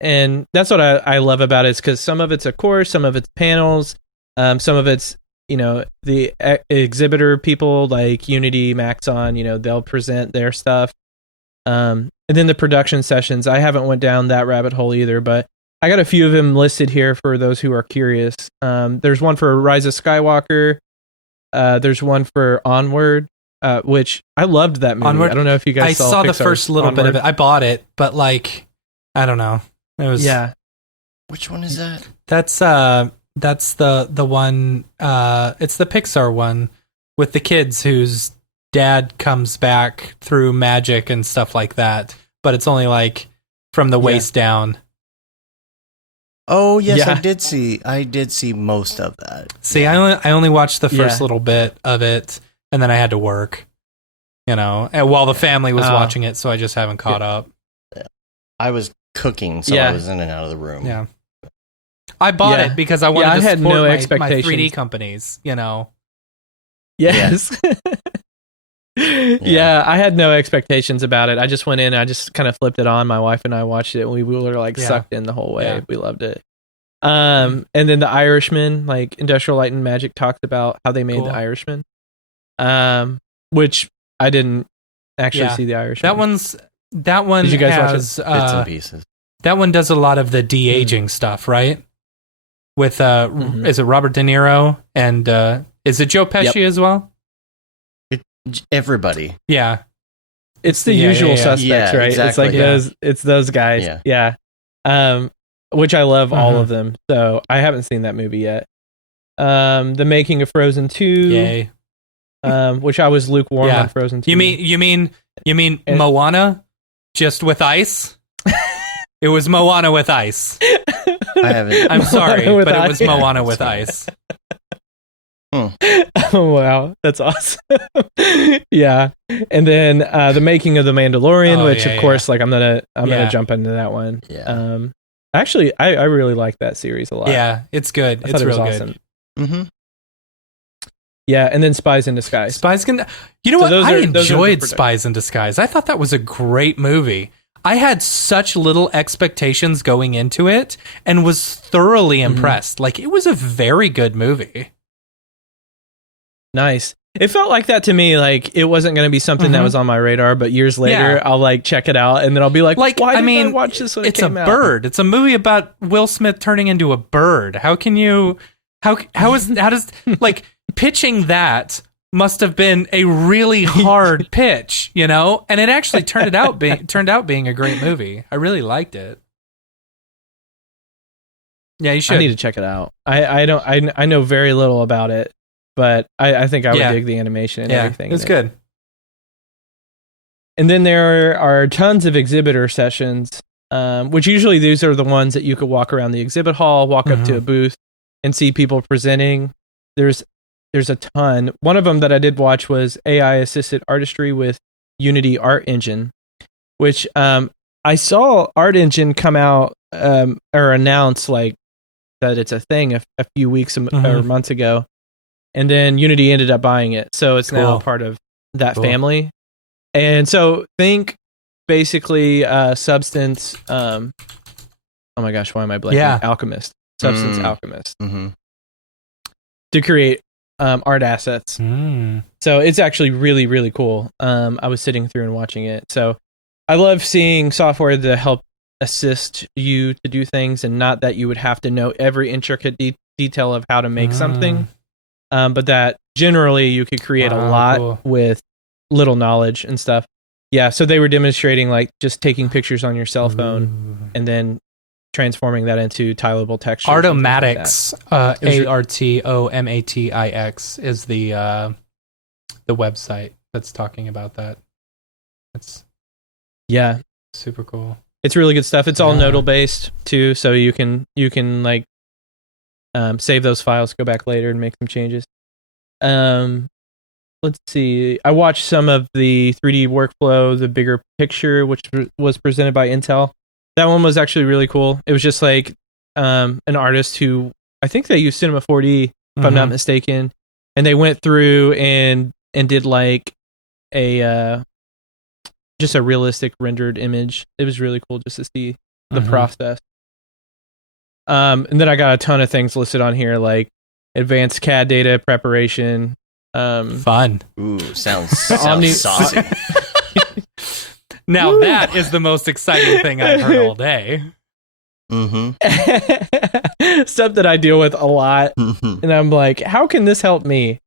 And that's what I love about it, is because some of it's a course, some of it's panels, some of it's, the exhibitor people like Unity, Maxon, they'll present their stuff. And then the production sessions, I haven't went down that rabbit hole either, but I got a few of them listed here for those who are curious. There's one for Rise of Skywalker. There's one for Onward. which I loved that movie. Onward. I don't know if you guys saw the Pixar's first little Onward. bit of it. I bought it, but like, I don't know. It was Which one is that? That's the one. It's the Pixar one with the kids whose dad comes back through magic and stuff like that. But it's only like from the waist down. Oh yes, I did see most of that. See, I only watched the first little bit of it, and then I had to work. And while the family was watching it, so I just haven't caught up. I was cooking, so I was in and out of the room. Yeah, I bought it because I wanted to had support no my expectations. 3D companies. Yes. Yeah, I had no expectations about it. I just went in, I just kind of flipped it on. My wife and I watched it, and we were like sucked in the whole way. Yeah. We loved it. And then The Irishman, like Industrial Light and Magic talked about how they made The Irishman, which I didn't actually see The Irishman. That one. Did you guys watch it? Bits and pieces. That one does a lot of the de-aging stuff, right? With is it Robert De Niro and is it Joe Pesci as well? Everybody. Yeah. It's the usual suspects, right? Exactly. It's those guys. Yeah. Which I love all of them. So I haven't seen that movie yet. The Making of Frozen 2. Yay. Which I was lukewarm on Frozen 2. You mean Moana just with ice? It was Moana with ice. I haven't. I'm sorry, but it was Moana with ice. Oh wow, that's awesome. Yeah. And then The Making of the Mandalorian, which of course like I'm gonna jump into that one. Actually I really like that series a lot. Yeah, it's good. It's real awesome. good. Yeah, and then Spies in Disguise. You know what? I enjoyed Spies in Disguise. I thought that was a great movie. I had such little expectations going into it and was thoroughly impressed. Like, it was a very good movie. Nice. It felt like that to me. Like, it wasn't going to be something that was on my radar, but years later, I'll like check it out, and then I'll be like, why didn't I watch this when it came out? It's a bird. It's a movie about Will Smith turning into a bird. How does like pitching that must have been a really hard pitch, and it actually turned out being a great movie. I really liked it. Yeah, you should. I need to check it out. I know very little about it, but I think I would dig the animation and everything. It's good. And then there are tons of exhibitor sessions, which usually these are the ones that you could walk around the exhibit hall, walk up to a booth, and see people presenting. There's a ton. One of them that I did watch was AI assisted artistry with Unity Art Engine, which I saw Art Engine come out or announce like that it's a thing a few weeks or months ago, and then Unity ended up buying it, so it's now part of that family. And so think basically Substance. Oh my gosh, why am I blanking? Alchemist, Substance Alchemist, to create art assets. So it's actually really, really cool. I was sitting through and watching it. So I love seeing software to help assist you to do things, and not that you would have to know every intricate detail of how to make something, but that generally you could create a lot with little knowledge and stuff. Yeah, so they were demonstrating like just taking pictures on your cell phone and then transforming that into tileable textures. Artomatics, Artomatics is the website that's talking about that. It's super cool. It's really good stuff. It's all nodal based too, so you can like save those files, go back later and make some changes. Let's see. I watched some of the 3D workflow, the bigger picture, which was presented by Intel. That one was actually really cool. It was just like an artist who, I think they used Cinema 4D, if I'm not mistaken, and they went through and did like a just a realistic rendered image. It was really cool just to see the process. And then I got a ton of things listed on here, like advanced CAD data preparation. Fun. Ooh, sounds saucy. Now that is the most exciting thing I've heard all day. Stuff that I deal with a lot, and I'm like, how can this help me?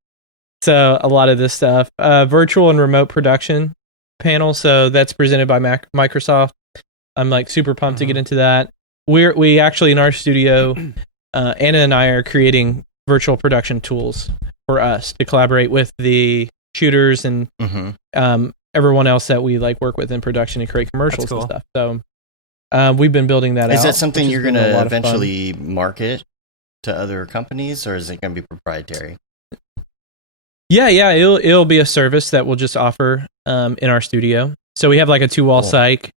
So a lot of this stuff, virtual and remote production panel. So that's presented by Microsoft. I'm like super pumped to get into that. We actually in our studio, Anna and I are creating virtual production tools for us to collaborate with the shooters and everyone else that we like work with in production and create commercials and stuff. So we've been building that out. Is that something you're going to eventually market to other companies, or is it going to be proprietary? Yeah, it'll be a service that we'll just offer in our studio. So we have like a 2-wall site,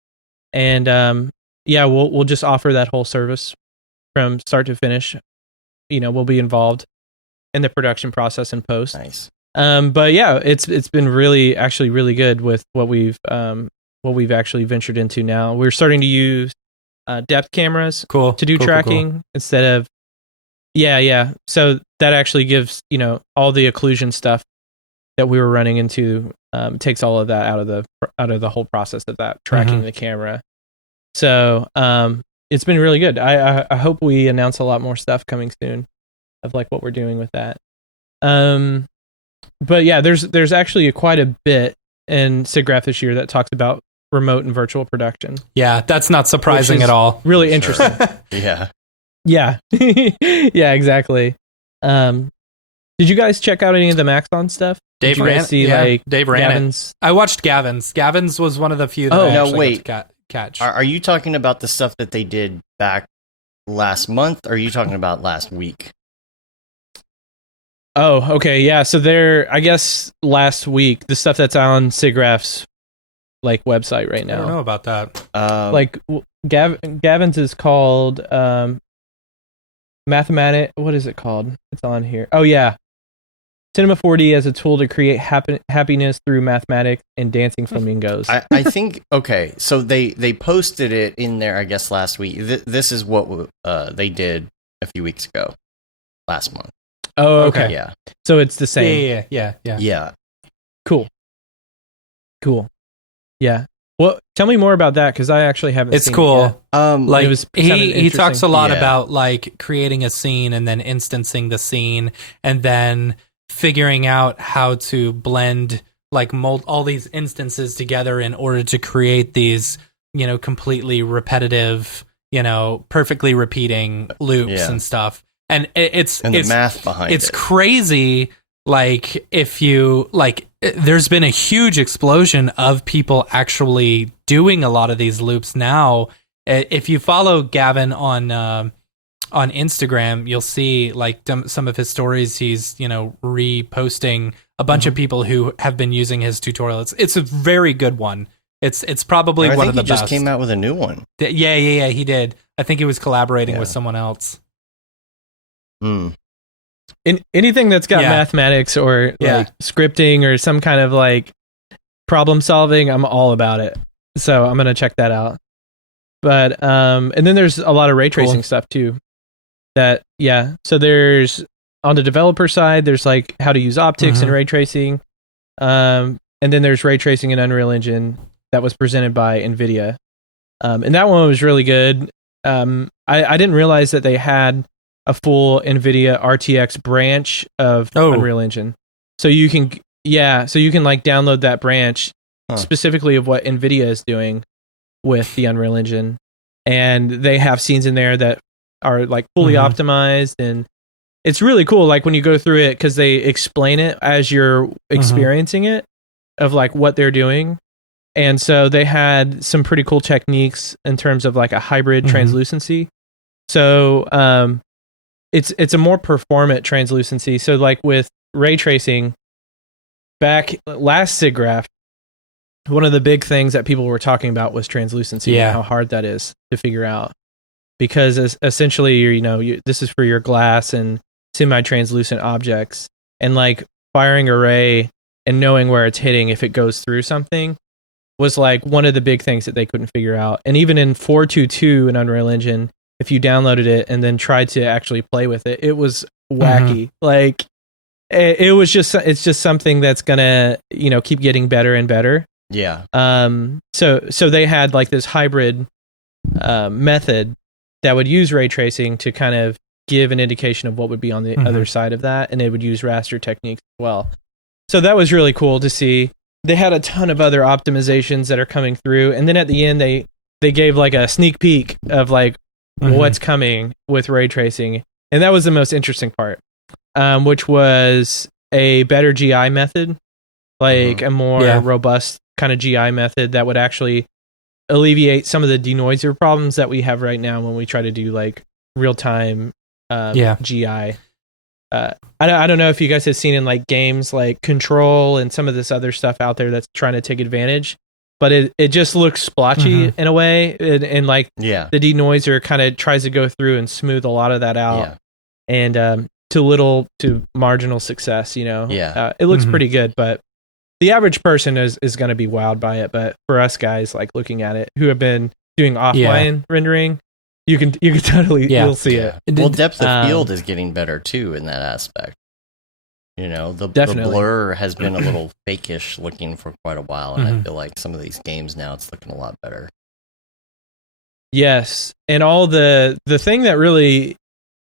and we'll just offer that whole service from start to finish. We'll be involved in the production process and post. Nice. But yeah, it's been really good with what we've actually ventured into now. We're starting to use depth cameras to do tracking instead of so that actually gives all the occlusion stuff that we were running into, takes all of that out of the whole process of that tracking the camera. So it's been really good. I hope we announce a lot more stuff coming soon of like what we're doing with that. But yeah, there's actually quite a bit in Siggraph this year that talks about remote and virtual production. Yeah, that's not surprising at all. Really interesting. Yeah. Yeah. Yeah, exactly. Did you guys check out any of the Maxon stuff? Dave ran Gavin's? it. I watched Gavin's. Gavin's was one of the few that I actually got to catch. Are you talking about the stuff that they did back last month, or are you talking about last week? Oh, okay. Yeah, so I guess last week, the stuff that's on Siggraph's like website right now. I don't know about that. Gavin's is called Mathematic. What is it called? It's on here. Oh yeah, Cinema 4D as a tool to create happiness through mathematics and dancing flamingos. I think okay. So they posted it in there, I guess, last week. This is what they did a few weeks ago, last month. Oh, okay. Yeah. So it's the same. Yeah. Cool. Yeah. Well, tell me more about that because I actually haven't. It's seen cool. It yet. Like it was he talks a lot Yeah. about like creating a scene and then instancing the scene and then figuring out how to blend like all these instances together in order to create these completely repetitive perfectly repeating loops and stuff. And it's the math behind it's it. crazy. Like if you there's been a huge explosion of people actually doing a lot of these loops now. If you follow Gavin on Instagram, you'll see like some of his stories. He's reposting a bunch of people who have been using his tutorial. It's a very good one. It's probably one of the best. He just came out with a new one. Yeah, he did. I think he was collaborating with someone else. Anything that's got mathematics or like scripting or some kind of like problem solving, I'm all about it. So I'm gonna check that out. But and then there's a lot of ray tracing stuff too. So there's on the developer side, there's like how to use optics and ray tracing. And then there's ray tracing in Unreal Engine that was presented by NVIDIA. And that one was really good. I didn't realize that they had a full NVIDIA RTX branch of Unreal Engine. So you can like download that branch specifically of what NVIDIA is doing with the Unreal Engine. And they have scenes in there that are like fully optimized, and it's really cool like when you go through it because they explain it as you're experiencing it of like what they're doing. And so they had some pretty cool techniques in terms of like a hybrid translucency. So it's a more performant translucency. So like with ray tracing, back last Siggraph, one of the big things that people were talking about was translucency and how hard that is to figure out. Because essentially, this is for your glass and semi-translucent objects. And like firing a ray and knowing where it's hitting if it goes through something was like one of the big things that they couldn't figure out. And even in 4.2.2 in Unreal Engine, if you downloaded it and then tried to actually play with it, it was wacky. Like it's just something that's gonna, keep getting better and better. Yeah. So they had like this hybrid method that would use ray tracing to kind of give an indication of what would be on the other side of that, and they would use raster techniques as well. So that was really cool to see. They had a ton of other optimizations that are coming through, and then at the end they gave like a sneak peek of like what's coming with ray tracing, and that was the most interesting part, which was a better GI method, like a more robust kind of GI method that would actually alleviate some of the denoiser problems that we have right now when we try to do like real time GI. I don't know if you guys have seen in like games like Control and some of this other stuff out there that's trying to take advantage, but it just looks splotchy in a way, and like the denoiser kind of tries to go through and smooth a lot of that out, and to marginal success, you know. It looks pretty good, but the average person is going to be wowed by it. But for us guys like looking at it who have been doing offline rendering, you can totally you'll see it. Well, depth of field is getting better too in that aspect. You know, the blur has been a little fakish looking for quite a while, and I feel like some of these games now it's looking a lot better. Yes, and all the thing that really,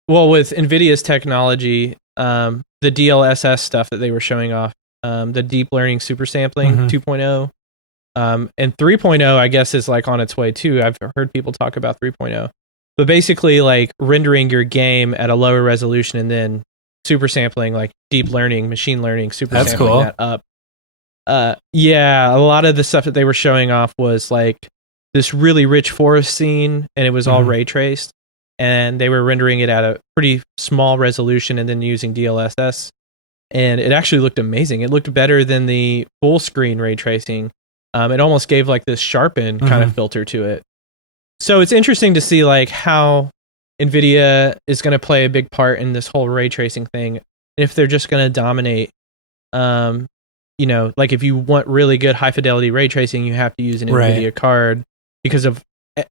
well, with NVIDIA's technology, the DLSS stuff that they were showing off, the deep learning super sampling 2.0, and 3.0, I guess is like on its way too. I've heard people talk about 3.0. But basically, like rendering your game at a lower resolution and then super sampling, like deep learning, machine learning, super sampling that up. A lot of the stuff that they were showing off was like this really rich forest scene, and it was all ray traced, and they were rendering it at a pretty small resolution and then using DLSS, and it actually looked amazing. It looked better than the full screen ray tracing. It almost gave like this sharpened kind of filter to it. So it's interesting to see like how NVIDIA is going to play a big part in this whole ray tracing thing. And if they're just going to dominate, you know, like if you want really good high fidelity ray tracing, you have to use an NVIDIA card because of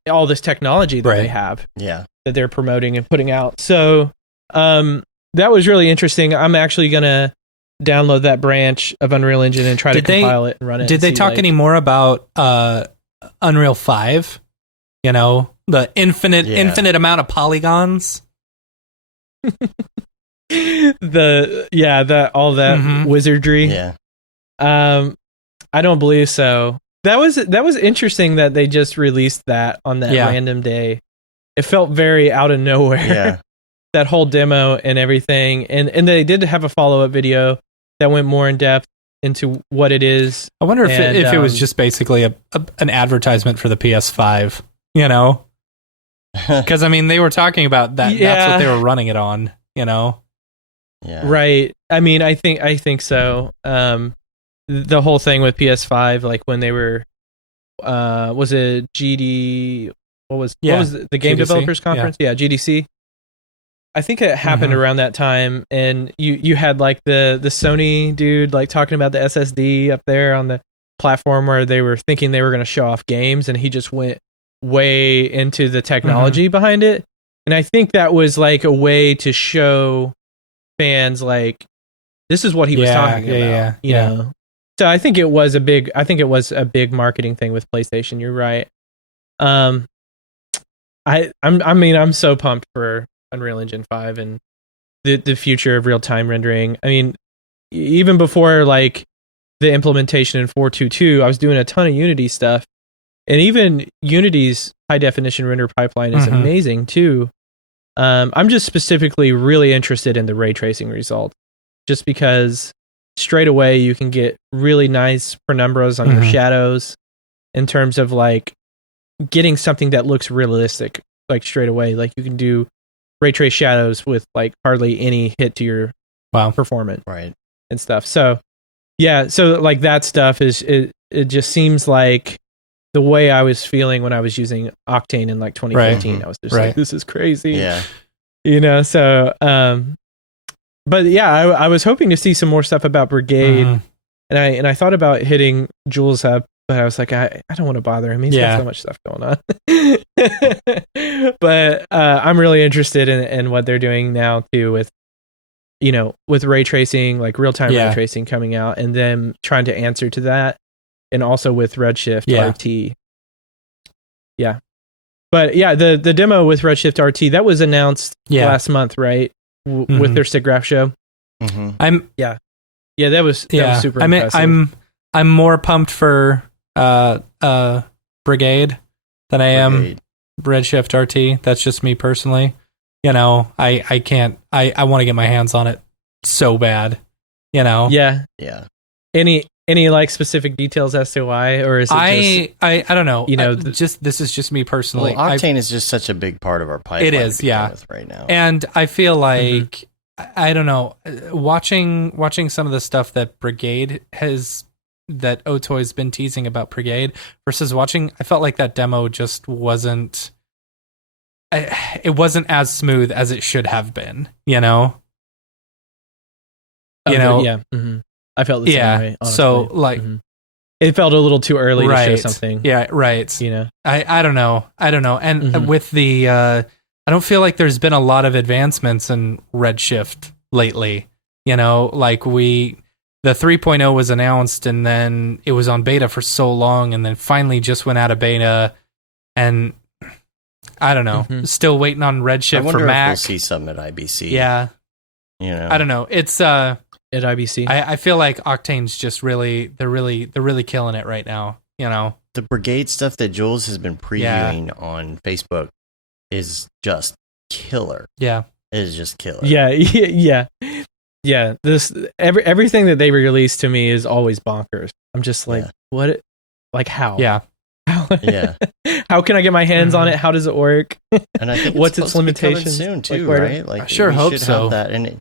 all this technology that they have that they're promoting and putting out. So that was really interesting. I'm actually going to download that branch of Unreal Engine and try to compile it and run it. Did they talk any more about Unreal 5? You know, the infinite amount of polygons. All that wizardry. Yeah. I don't believe so. That was interesting that they just released that on that random day. It felt very out of nowhere. Yeah. That whole demo and everything, and they did have a follow-up video that went more in depth into what it is. I wonder if it was just basically an advertisement for the PS5. You know, because I mean, they were talking about that. That's what they were running it on. You know, right. I mean, I think so. The whole thing with PS5, like when they were, was it GD? What was the Game GDC? Developers Conference? Yeah, GDC. I think it happened around that time, and you had like the Sony dude like talking about the SSD up there on the platform where they were thinking they were going to show off games, and he just went way into the technology behind it. And I think that was like a way to show fans like this is what he was talking about. You know. So I think it was a big marketing thing with PlayStation. You're right. I'm so pumped for Unreal Engine 5 and the future of real-time rendering. I mean, even before like the implementation in 4.2.2, I was doing a ton of Unity stuff. And even Unity's high definition render pipeline is amazing too. I'm just specifically really interested in the ray tracing result, just because straight away you can get really nice penumbras on your shadows in terms of like getting something that looks realistic, like straight away. Like you can do ray trace shadows with like hardly any hit to your performance and stuff. So so like that stuff it just seems like the way I was feeling when I was using Octane in like 2015. I was just like, this is crazy. Yeah. You know, so, but yeah, I was hoping to see some more stuff about Brigade, and I thought about hitting Jules up, but I was like, I don't want to bother him. He's got so much stuff going on. But I'm really interested in what they're doing now too with, you know, with ray tracing, like real-time ray tracing coming out, and then trying to answer to that. And also with Redshift RT. Yeah. But yeah, the demo with Redshift RT, that was announced last month, right? With their Siggraph show. Yeah, that was super impressive. I'm more pumped for Brigade than I am Redshift RT. That's just me personally. You know, I can't. I want to get my hands on it so bad. You know. Yeah. Yeah. Any like specific details as to why, or is it I don't know. You know, this is just me personally. Well, Octane is just such a big part of our pipeline. It is, yeah. Right now, and I feel like I don't know. Watching some of the stuff that Brigade has, that Otoy's been teasing about Brigade, versus watching, I felt like that demo just wasn't. It wasn't as smooth as it should have been. You know. Yeah. Mm-hmm. I felt the same way. Honestly. So like, it felt a little too early to show something. Yeah, right. You know, I don't know. And with the, I don't feel like there's been a lot of advancements in Redshift lately. You know, like the 3.0 was announced and then it was on beta for so long and then finally just went out of beta, and I don't know. Still waiting on Redshift for Mac. If we'll see something at IBC. Yeah. You know, I don't know. It's at IBC. I feel like Octane's just they're really killing it right now. You know, the Brigade stuff that Jules has been previewing on Facebook is just killer. Yeah, it is just killer. Yeah. This everything that they release to me is always bonkers. I'm just like, what? Like how? Yeah. Yeah. How can I get my hands on it? How does it work? And I think what's its limitations soon too, like, right? Like, I sure hope so. Have that, and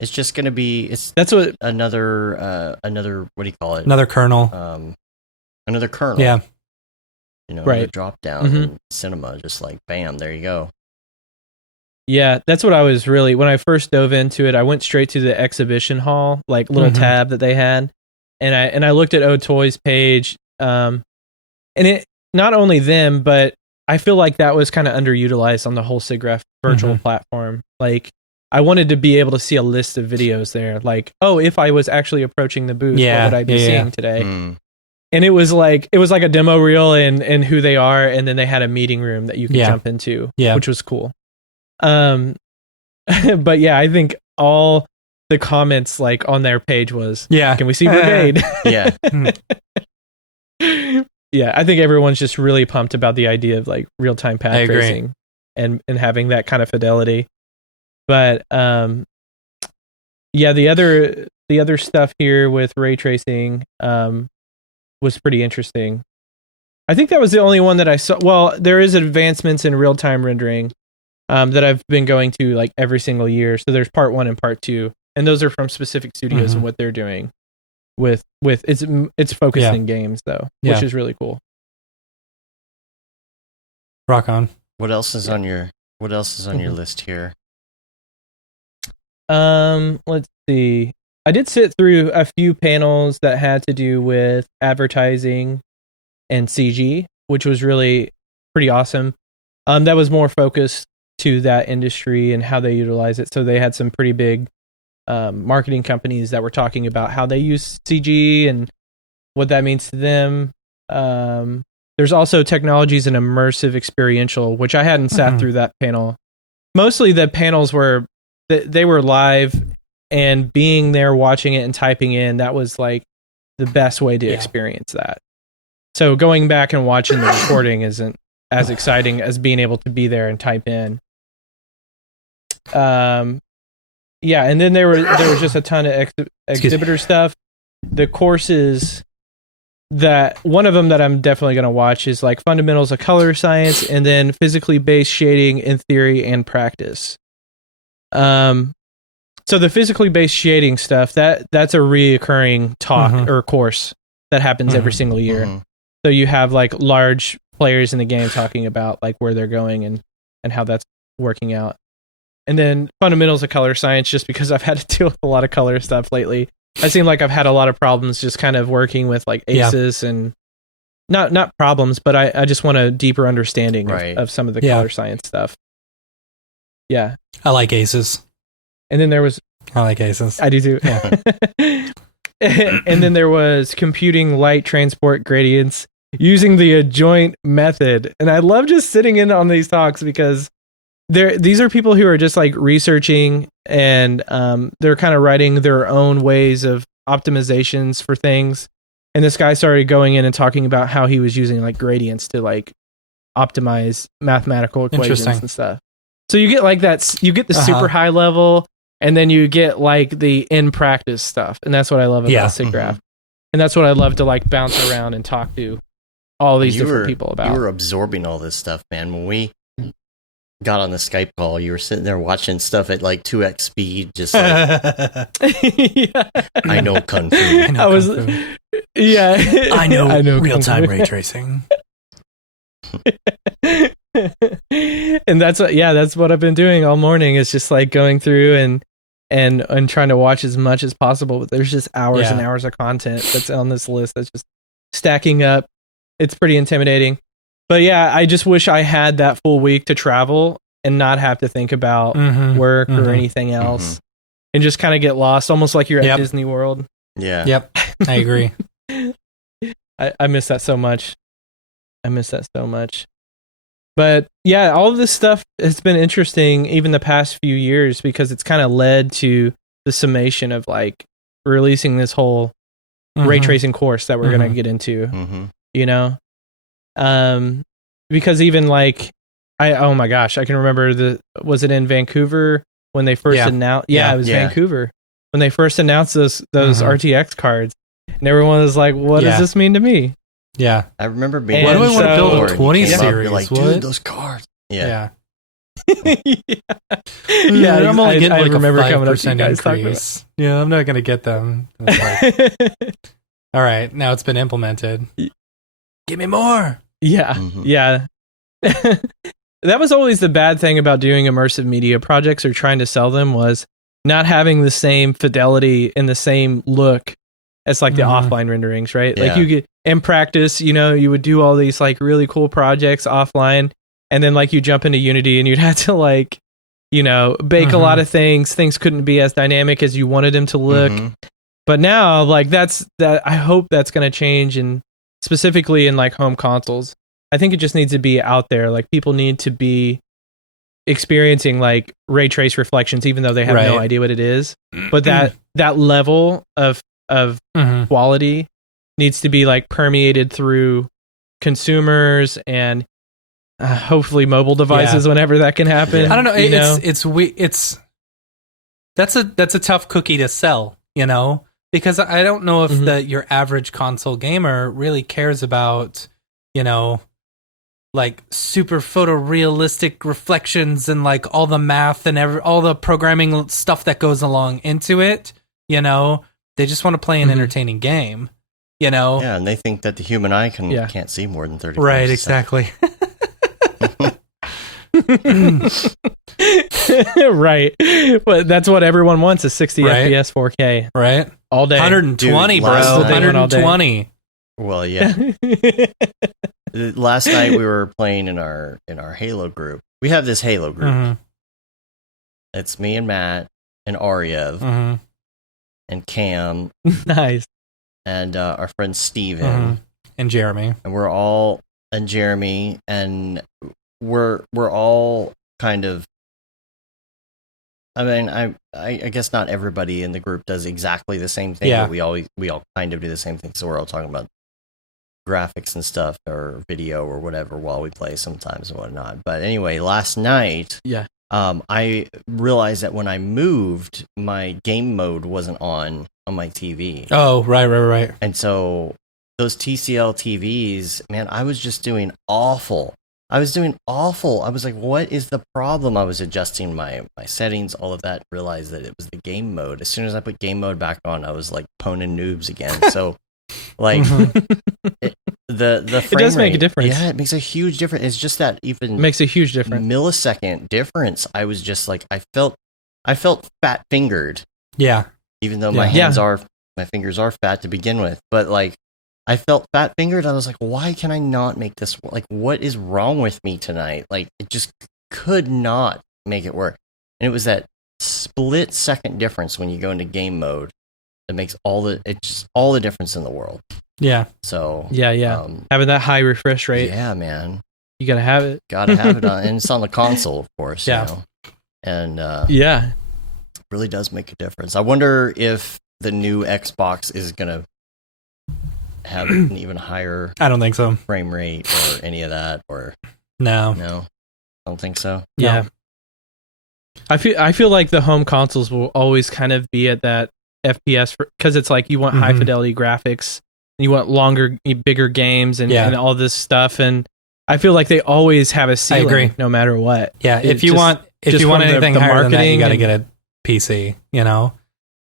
it's just going to be. That's what another. What do you call it? Another kernel. Another kernel. Yeah. You know, right. Drop down in cinema, just like bam, there you go. Yeah, that's what I was really, when I first dove into it, I went straight to the exhibition hall, like little tab that they had, and I looked at Otoy's page, and it, not only them, but I feel like that was kind of underutilized on the whole Siggraph virtual platform. Like, I wanted to be able to see a list of videos there, like, oh, if I was actually approaching the booth, what would I be seeing today? And it was like a demo reel and who they are, and then they had a meeting room that you could jump into, which was cool. But yeah, I think all the comments like on their page was, can we see Brigade? Yeah. Yeah, I think everyone's just really pumped about the idea of like real-time path tracing and having that kind of fidelity. But yeah, the other stuff here with ray tracing was pretty interesting. I think that was the only one that I saw. Well, there is advancements in real-time rendering that I've been going to like every single year. So there's part 1 and part 2, and those are from specific studios and what they're doing with it's focused in games though, which is really cool. Rock on. What else is on your list here? Let's see. I did sit through a few panels that had to do with advertising and CG, which was really pretty awesome. That was more focused to that industry and how they utilize it. So they had some pretty big marketing companies that were talking about how they use CG and what that means to them. There's also technologies and immersive experiential, which I hadn't sat through that panel. Mostly the panels were they were live, and being there watching it and typing in, that was like the best way to experience that. So going back and watching the recording isn't as exciting as being able to be there and type in. Yeah, and then there was just a ton of exhibitor stuff. The courses that one of them that I'm definitely going to watch is like fundamentals of color science, and then physically based shading in theory and practice. So the physically based shading stuff, that's a reoccurring talk or course that happens every single year. So you have like large players in the game talking about like where they're going and how that's working out. And then fundamentals of color science, just because I've had to deal with a lot of color stuff lately. I seem like I've had a lot of problems just kind of working with like ACES and not problems, but I just want a deeper understanding of some of the color science stuff. Yeah. I like ACES. And then there was... I like ACES. I do too. Yeah. And then there was computing light transport gradients using the adjoint method. And I love just sitting in on these talks because these are people who are just like researching and they're kind of writing their own ways of optimizations for things. And this guy started going in and talking about how he was using like gradients to like optimize mathematical equations and stuff. So you get like that, you get the super high level, and then you get like the in practice stuff. And that's what I love about Siggraph. And that's what I love to like bounce around and talk to all these different people about. You were absorbing all this stuff, man. When we got on the Skype call, you were sitting there watching stuff at like 2x speed, just like, I know Kung Fu. I know real-time ray tracing. And that's what I've been doing all morning, is just like going through and trying to watch as much as possible. But there's just hours and hours of content that's on this list that's just stacking up. It's pretty intimidating. But yeah, I just wish I had that full week to travel and not have to think about work or anything else, and just kind of get lost, almost like you're at Disney World. Yeah. Yep. I agree. I miss that so much. But yeah, all of this stuff has been interesting even the past few years, because it's kind of led to the summation of like releasing this whole ray tracing course that we're going to get into, you know? Because even like, oh my gosh, I can remember was it in Vancouver when they first announced? Yeah, it was Vancouver when they first announced those RTX cards, and everyone was like, "What does this mean to me?" Yeah, I remember being. Why do I want to build a 20 series? You're like, dude, those cards. Yeah. I'm only getting like a 5% increase. Yeah, I'm not gonna get them. Like, all right, now it's been implemented. Give me more. Yeah, yeah. That was always the bad thing about doing immersive media projects or trying to sell them, was not having the same fidelity and the same look as like the offline renderings, right? Yeah. Like you get in practice, you know, you would do all these like really cool projects offline, and then like you jump into Unity and you'd have to like, you know, bake a lot of things. Things couldn't be as dynamic as you wanted them to look. But now, like I hope that's going to change, and specifically in like home consoles. I think it just needs to be out there. Like people need to be experiencing like ray trace reflections, even though they have no idea what it is. But that level of quality needs to be like permeated through consumers and hopefully mobile devices whenever that can happen. I don't know. It's that's a tough cookie to sell, you know, because I don't know if your average console gamer really cares about, you know, like super photorealistic reflections and like all the math and all the programming stuff that goes along into it. You know, they just want to play an entertaining game. You know, yeah, and they think that the human eye can't see more than 30. Right, exactly. Right, but that's what everyone wants: is 60 FPS, 4K, right, all day, 120, dude, bro, 120. Well, yeah. Last night we were playing in our Halo group. We have this Halo group. It's me and Matt and Aryev and Cam. Nice. And our friend Steven. And Jeremy. And we're all all kind of, I mean, I guess not everybody in the group does exactly the same thing, but we all kind of do the same thing. So we're all talking about graphics and stuff, or video or whatever, while we play sometimes and whatnot. But anyway, last night, I realized that when I moved, my game mode wasn't on my TV. Oh, right. And so those TCL TVs, man, I was just doing awful. I was like, what is the problem? I was adjusting my settings, all of that, realized that it was the game mode. As soon as I put game mode back on, I was like poning noobs again. So like the frame it does make a difference. Yeah, it makes a huge difference. It's just that even makes a huge difference. Millisecond difference. I was just like, I felt fat fingered. Yeah. Even though my fingers are fat to begin with, but like I felt fat fingered. I was like, why can I not make this work? Like, what is wrong with me tonight? Like, it just could not make it work. And it was that split second difference when you go into game mode that makes all the difference in the world. Yeah. So having that high refresh rate. Yeah, man. You gotta have it. Gotta have it on, and it's on the console, of course. Yeah. You know? And really does make a difference. I wonder if the new Xbox is gonna have an even higher I don't think so. frame rate or any of that, or No, I don't think so. Yeah. I feel like the home consoles will always kind of be at that FPS because it's like you want high fidelity graphics, you want longer, bigger games, and all this stuff. And I feel like they always have a ceiling, I agree. no matter what. Yeah, if you want anything higher than that, you got to get a PC. You know,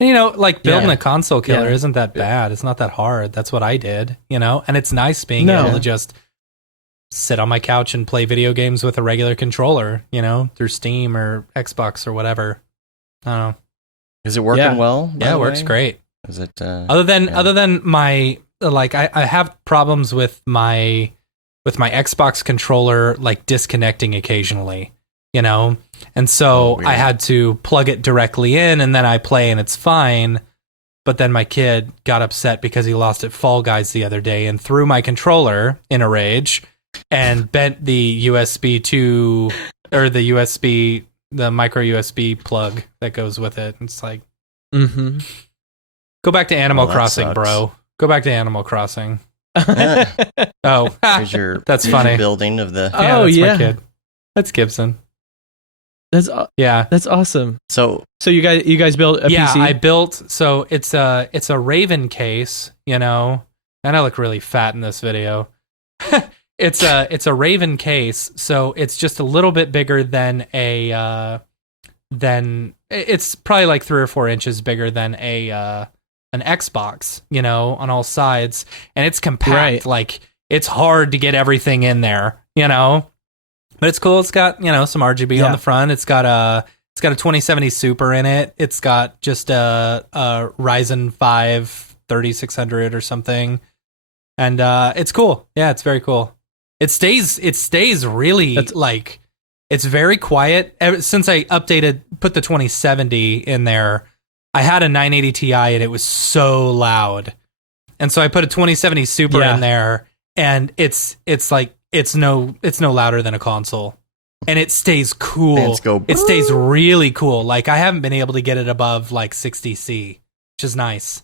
and, like building a console killer isn't that bad. It's not that hard. That's what I did. You know, and it's nice being able to just sit on my couch and play video games with a regular controller, you know, through Steam or Xbox or whatever. I don't know. Is it working well? Yeah, it works great. Is it other than my I have problems with my Xbox controller like disconnecting occasionally, you know? And so I had to plug it directly in and then I play and it's fine. But then my kid got upset because he lost at Fall Guys the other day and threw my controller in a rage and bent the USB 2 or the micro USB plug that goes with it. It's like, go back to Animal Crossing, sucks. bro. Go back to Animal Crossing. Oh, that's funny. Building of the. Yeah, that's my kid. That's Gibson. That's awesome. So you guys built a PC? Yeah, I built. So it's a Raven case, you know, and I look really fat in this video. It's a Raven case, so it's just a little bit bigger than it's probably like 3 or 4 inches bigger than an Xbox, you know, on all sides, and it's compact. Right. Like it's hard to get everything in there, you know, but it's cool. It's got, you know, some RGB on the front. It's got a 2070 Super in it. It's got just a Ryzen 5 3600 or something, and it's cool. Yeah, it's very cool. It stays really like it's very quiet. Since I put the 2070 in there, I had a 980 Ti and it was so loud. And so I put a 2070 Super in there and it's no louder than a console. And it stays cool. It stays really cool. Like I haven't been able to get it above like 60C, which is nice.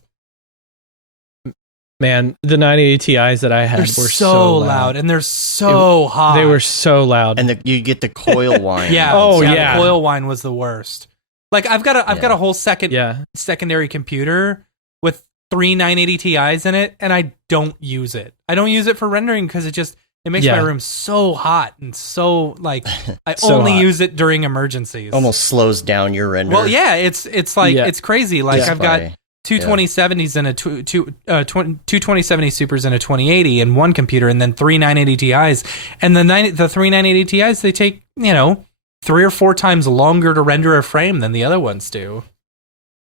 Man, the 980 Ti's that I had were so loud and they're so hot. They were so loud. And you get the coil whine. Yeah. The coil whine was the worst. Like I've got a whole secondary computer with 3 980 Ti's in it, and I don't use it. I don't use it for rendering because it makes my room so hot and so like I only use it during emergencies. Almost slows down your render. Well, yeah, it's like it's crazy. Like I've got two 2070s and two 2070 Supers and a 2080 in one computer, and then 3 980 Ti's. And the 3 980 Ti's, they take, you know, 3 or 4 times longer to render a frame than the other ones do.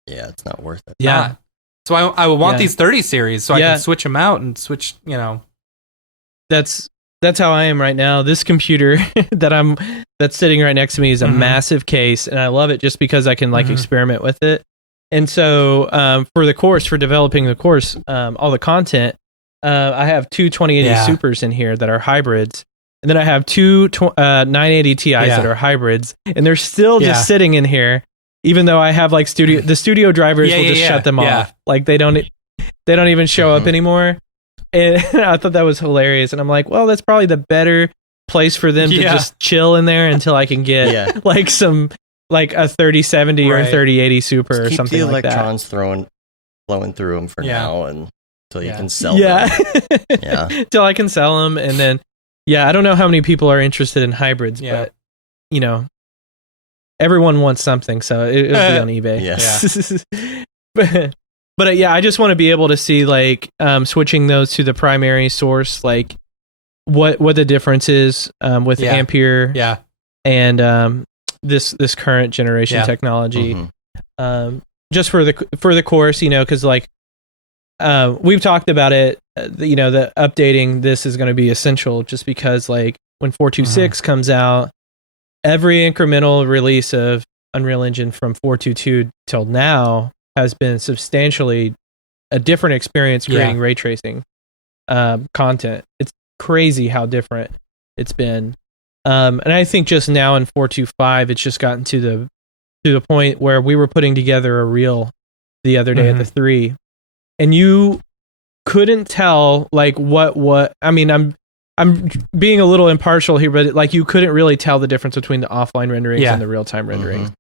Yeah, it's not worth it. Yeah. So I want these 30 series so I can switch them out and switch, you know. That's how I am right now. This computer that's sitting right next to me is a massive case, and I love it just because I can like experiment with it. And so for developing the course, all the content, I have 2 2080 Supers in here that are hybrids. And then I have 2 980 Ti's that are hybrids. And they're still just sitting in here, even though I have like the studio drivers will just shut them off. Like they don't even show up anymore. And I thought that was hilarious. And I'm like, well, that's probably the better place for them to just chill in there until I can get like some... like a 3070 or a 3080 Super or something like that. Keep the electrons flowing through them for now until you can sell them. Yeah. Until I can sell them. And then, I don't know how many people are interested in hybrids, but, you know, everyone wants something, so it'll be on eBay. Yes. But I just want to be able to see, like, switching those to the primary source, like, what the difference is with Ampere and this current generation technology, just for the course, you know, because like we've talked about it, you know, that updating this is going to be essential, just because like when 4.26 comes out, every incremental release of Unreal Engine from 4.22 till now has been substantially a different experience creating ray tracing content. It's crazy how different it's been. And I think just now in 4.25, it's just gotten to the point where we were putting together a real the other day at the 3, and you couldn't tell like what I mean, I'm being a little impartial here, but like you couldn't really tell the difference between the offline renderings and the real-time renderings.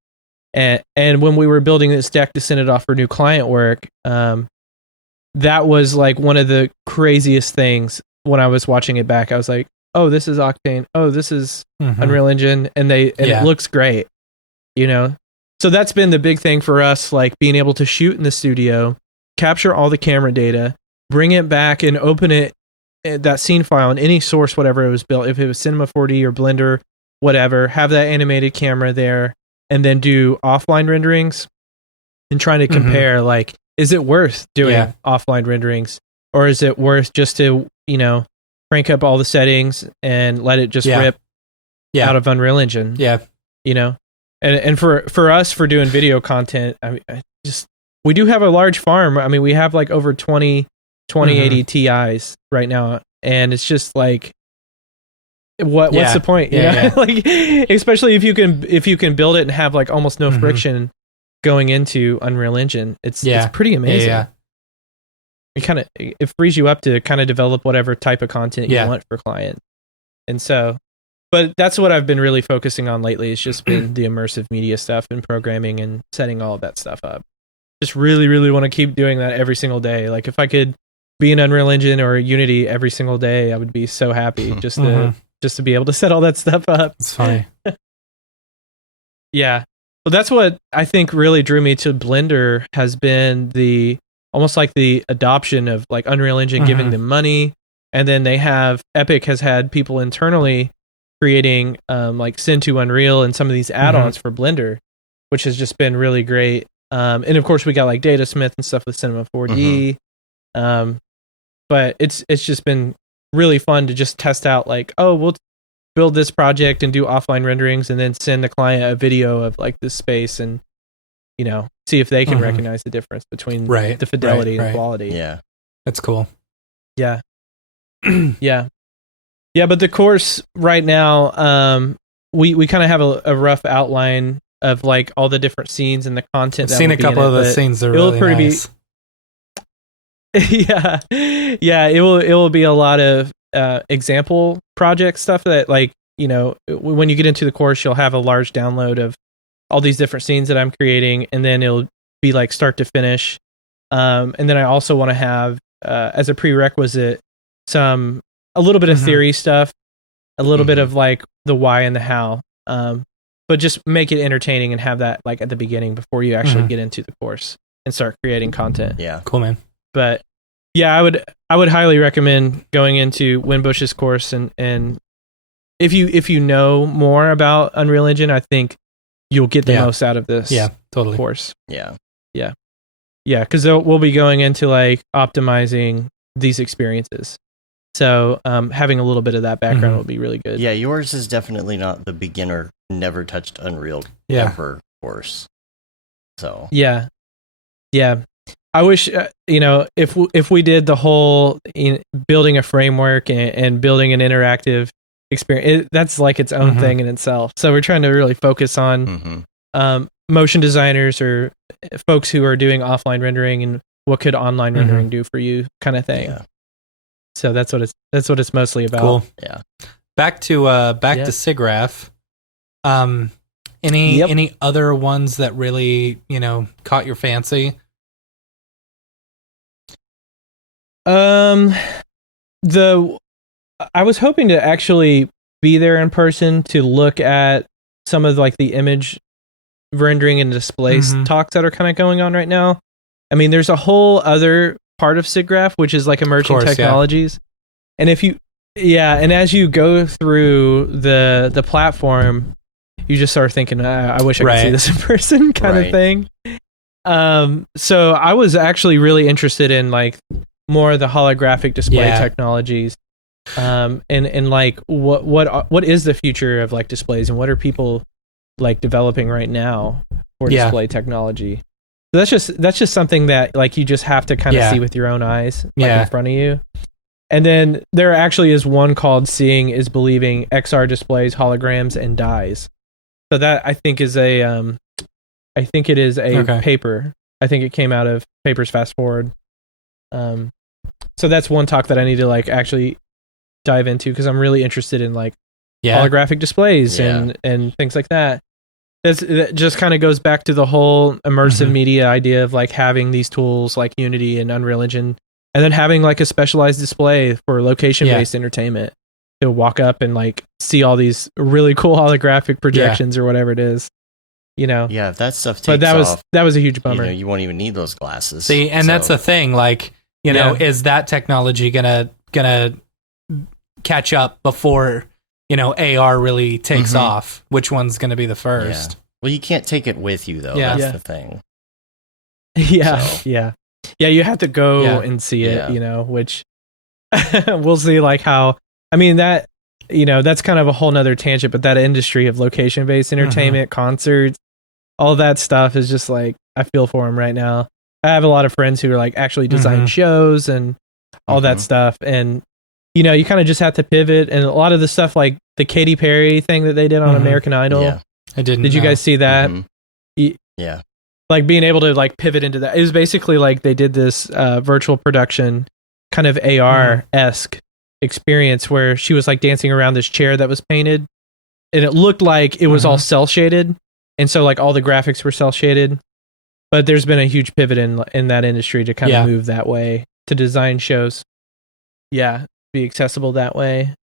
And when we were building this deck to send it off for new client work, that was like one of the craziest things when I was watching it back. I was like, oh, this is Octane. Oh, this is Unreal Engine. And it looks great, you know? So that's been the big thing for us, like being able to shoot in the studio, capture all the camera data, bring it back and open it, that scene file in any source, whatever it was built, if it was Cinema 4D or Blender, whatever, have that animated camera there, and then do offline renderings and trying to compare, like, is it worth doing offline renderings, or is it worth just to, you know, crank up all the settings and let it just rip out of Unreal Engine? You know, and for us, for doing video content, I mean, we do have a large farm. I mean, we have like over 2080 Ti's right now, and it's just like, what's the point? You know? Like, especially if you can build it and have like almost no friction going into Unreal Engine, it's pretty amazing. It frees you up to kind of develop whatever type of content you want for client. And so, but that's what I've been really focusing on lately. It's just been the immersive media stuff and programming and setting all of that stuff up. Just really, really want to keep doing that every single day. Like if I could be in Unreal Engine or Unity every single day, I would be so happy just to be able to set all that stuff up. It's funny. Yeah. Well, that's what I think really drew me to Blender, has been almost like the adoption of like Unreal Engine giving them money. And then Epic has had people internally creating like send to Unreal and some of these add-ons for Blender, which has just been really great. And of course we got like Datasmith and stuff with Cinema 4D. But it's just been really fun to just test out like, oh, we'll build this project and do offline renderings and then send the client a video of like this space and, you know, see if they can recognize the difference between the fidelity and quality. Yeah. That's cool. Yeah. Yeah. But the course right now, we kind of have a rough outline of like all the different scenes and the content. I've seen a couple of the scenes. They're really nice. Yeah. It will be a lot of example project stuff that, like, you know, when you get into the course, you'll have a large download of all these different scenes that I'm creating, and then it'll be like start to finish. And then I also want to have as a prerequisite a little bit of theory stuff, a little bit of like the why and the how, but just make it entertaining and have that like at the beginning before you actually get into the course and start creating content. Yeah, cool, man. But yeah, I would highly recommend going into Winbush's course, and if you know more about Unreal Engine, I think you'll get the most out of this. Totally. Course. Yeah, because we'll be going into like optimizing these experiences. So having a little bit of that background will be really good. Yeah, yours is definitely not the beginner, never touched Unreal ever course. So yeah. I wish, you know, if we did the whole building a framework and building an interactive experience, that's like its own thing in itself. So we're trying to really focus on motion designers or folks who are doing offline rendering and what could online rendering do for you, kind of thing. Yeah. So that's what it's mostly about. Cool. Yeah. Back to Siggraph. Any other ones that really, you know, caught your fancy? I was hoping to actually be there in person to look at some of like the image rendering and display talks that are kind of going on right now. I mean, there's a whole other part of Siggraph, which is like emerging technologies. And and as you go through the platform, you just start thinking, I wish I could see this in person kind of thing. So I was actually really interested in like more of the holographic display technologies. And like what is the future of like displays, and what are people like developing right now for display technology? So that's just something that like you just have to kind of see with your own eyes, like in front of you. And then there actually is one called Seeing is Believing: XR Displays, Holograms, and Dies. So that I think is a paper. I think it came out of Papers Fast Forward. So that's one talk that I need to like actually dive into because I'm really interested in like holographic displays and things like that. That just kind of goes back to the whole immersive media idea of like having these tools like Unity and Unreal Engine, and then having like a specialized display for location-based entertainment to walk up and like see all these really cool holographic projections or whatever it is. You know, if that stuff takes but that off, was a huge bummer. You won't even need those glasses. See, and that's the thing. Like, you know, is that technology gonna catch up before AR really takes off? Which one's gonna be the first? Yeah. Well, you can't take it with you though. That's the thing. Yeah. You have to go and see it. You know, which we'll see. Like how I mean that. That's kind of a whole nother tangent. But that industry of location-based entertainment, concerts. All that stuff is just like I feel for them right now. I have a lot of friends who are like actually design shows and all that stuff, and you kind of just have to pivot. And a lot of the stuff like the Katy Perry thing that they did on American Idol. Yeah. I didn't. Did you guys see that? Yeah. Like being able to like pivot into that. It was basically like they did this virtual production, kind of AR-esque experience where she was like dancing around this chair that was painted, and it looked like it was all cell shaded. And so like all the graphics were cell shaded, but there's been a huge pivot in that industry to kind of move that way to design shows. Yeah. Be accessible that way.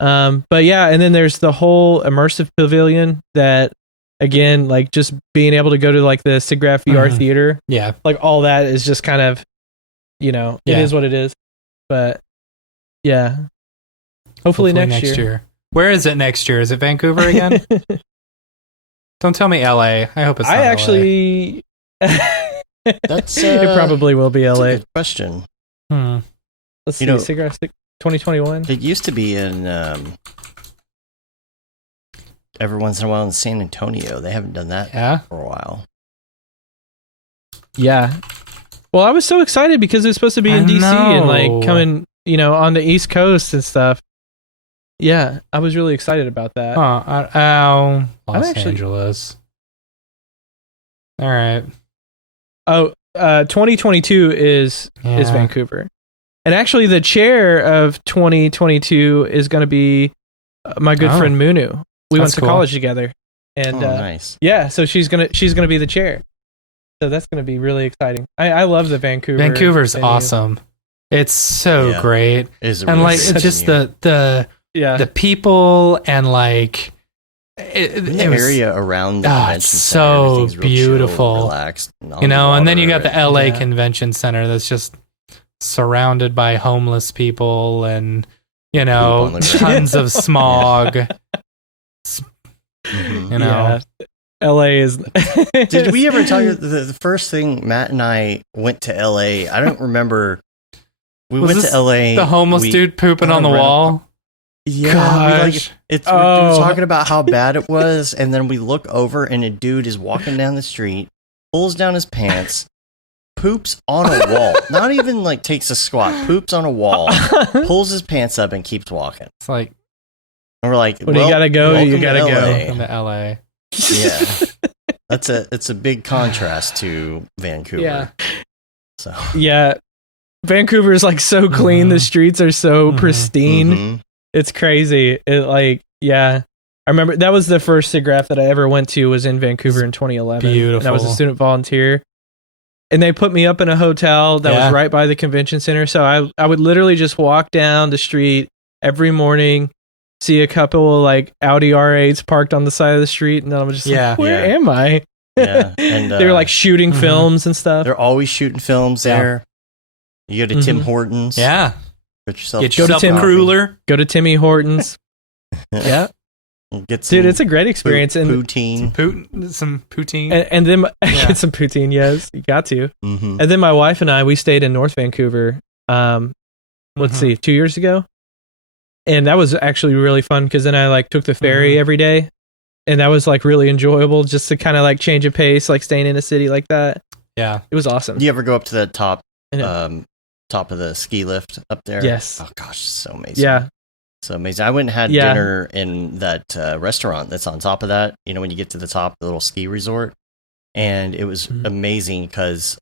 But yeah. And then there's the whole immersive pavilion that again, like just being able to go to like the Siggraph VR theater. Yeah. Like all that is just kind of, it is what it is, but yeah, hopefully next year. Where is it next year? Is it Vancouver again? Don't tell me LA. I hope it's not actually That's it probably will be LA. That's a good question. Let's see, Siggraph 2021. It used to be in every once in a while in San Antonio. They haven't done that for a while. Yeah. Well, I was so excited because it was supposed to be in DC and like coming, on the East Coast and stuff. Yeah, I was really excited about that. Los Angeles. All right. 2022 is Vancouver. And actually the chair of 2022 is going to be my good friend Munu. We went to college together. And nice. Yeah, so she's going to be the chair. So that's going to be really exciting. I love the Vancouver. Vancouver's awesome. It's so great. It's and like it's just the people and like the area around the convention so center, beautiful, chill, relaxed, and then you got the LA Convention Center that's just surrounded by homeless people and tons of smog. LA is. Did we ever tell you the first thing Matt and I went to LA? I don't remember. We went to LA. The homeless dude pooping on the wall. Yeah, we're talking about how bad it was, and then we look over and a dude is walking down the street, pulls down his pants, poops on a wall. Not even like takes a squat, poops on a wall, pulls his pants up and keeps walking. It's like, and we're like, when you gotta go, you gotta go. Welcome to LA. Yeah, it's a big contrast to Vancouver. Yeah. So Vancouver is like so clean. The streets are so pristine. It's crazy. I remember that was the first Siggraph that I ever went to was in Vancouver in 2011. Beautiful. And I was a student volunteer. And they put me up in a hotel that was right by the convention center. So I would literally just walk down the street every morning, see a couple of like Audi R8s parked on the side of the street. And then I'm just like, where am I? Yeah. And they were like shooting films and stuff. They're always shooting films there. You go to Tim Hortons. Yeah. Get yourself a cruller. Go to Timmy Hortons. Yeah. Dude, it's a great experience. And some poutine. And then get some poutine, yes. You got to. And then my wife and I, we stayed in North Vancouver, let's see, 2 years ago. And that was actually really fun because then I like took the ferry every day. And that was like really enjoyable just to kind of like change of pace, like staying in a city like that. Yeah. It was awesome. Do you ever go up to the top of the ski lift up there? Yes. Oh gosh, so amazing. Yeah. So amazing. I went and had dinner in that restaurant that's on top of that. When you get to the top, the little ski resort. and it was amazing because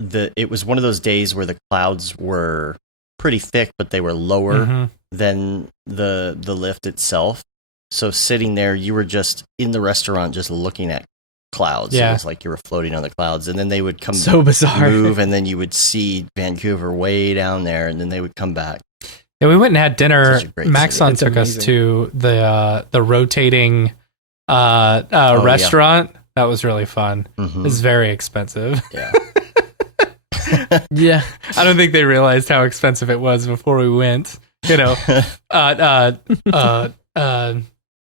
it was one of those days where the clouds were pretty thick, but they were lower than the lift itself. So sitting there, you were just in the restaurant, just looking at clouds. Yeah. It was like you were floating on the clouds, and then they would come So bizarre. move, and then you would see Vancouver way down there, and then they would come back. Yeah, we went and had dinner. Maxon It's took amazing. us to the rotating restaurant. Yeah. That was really fun. It was very expensive. Yeah. Yeah. I don't think they realized how expensive it was before we went. You know,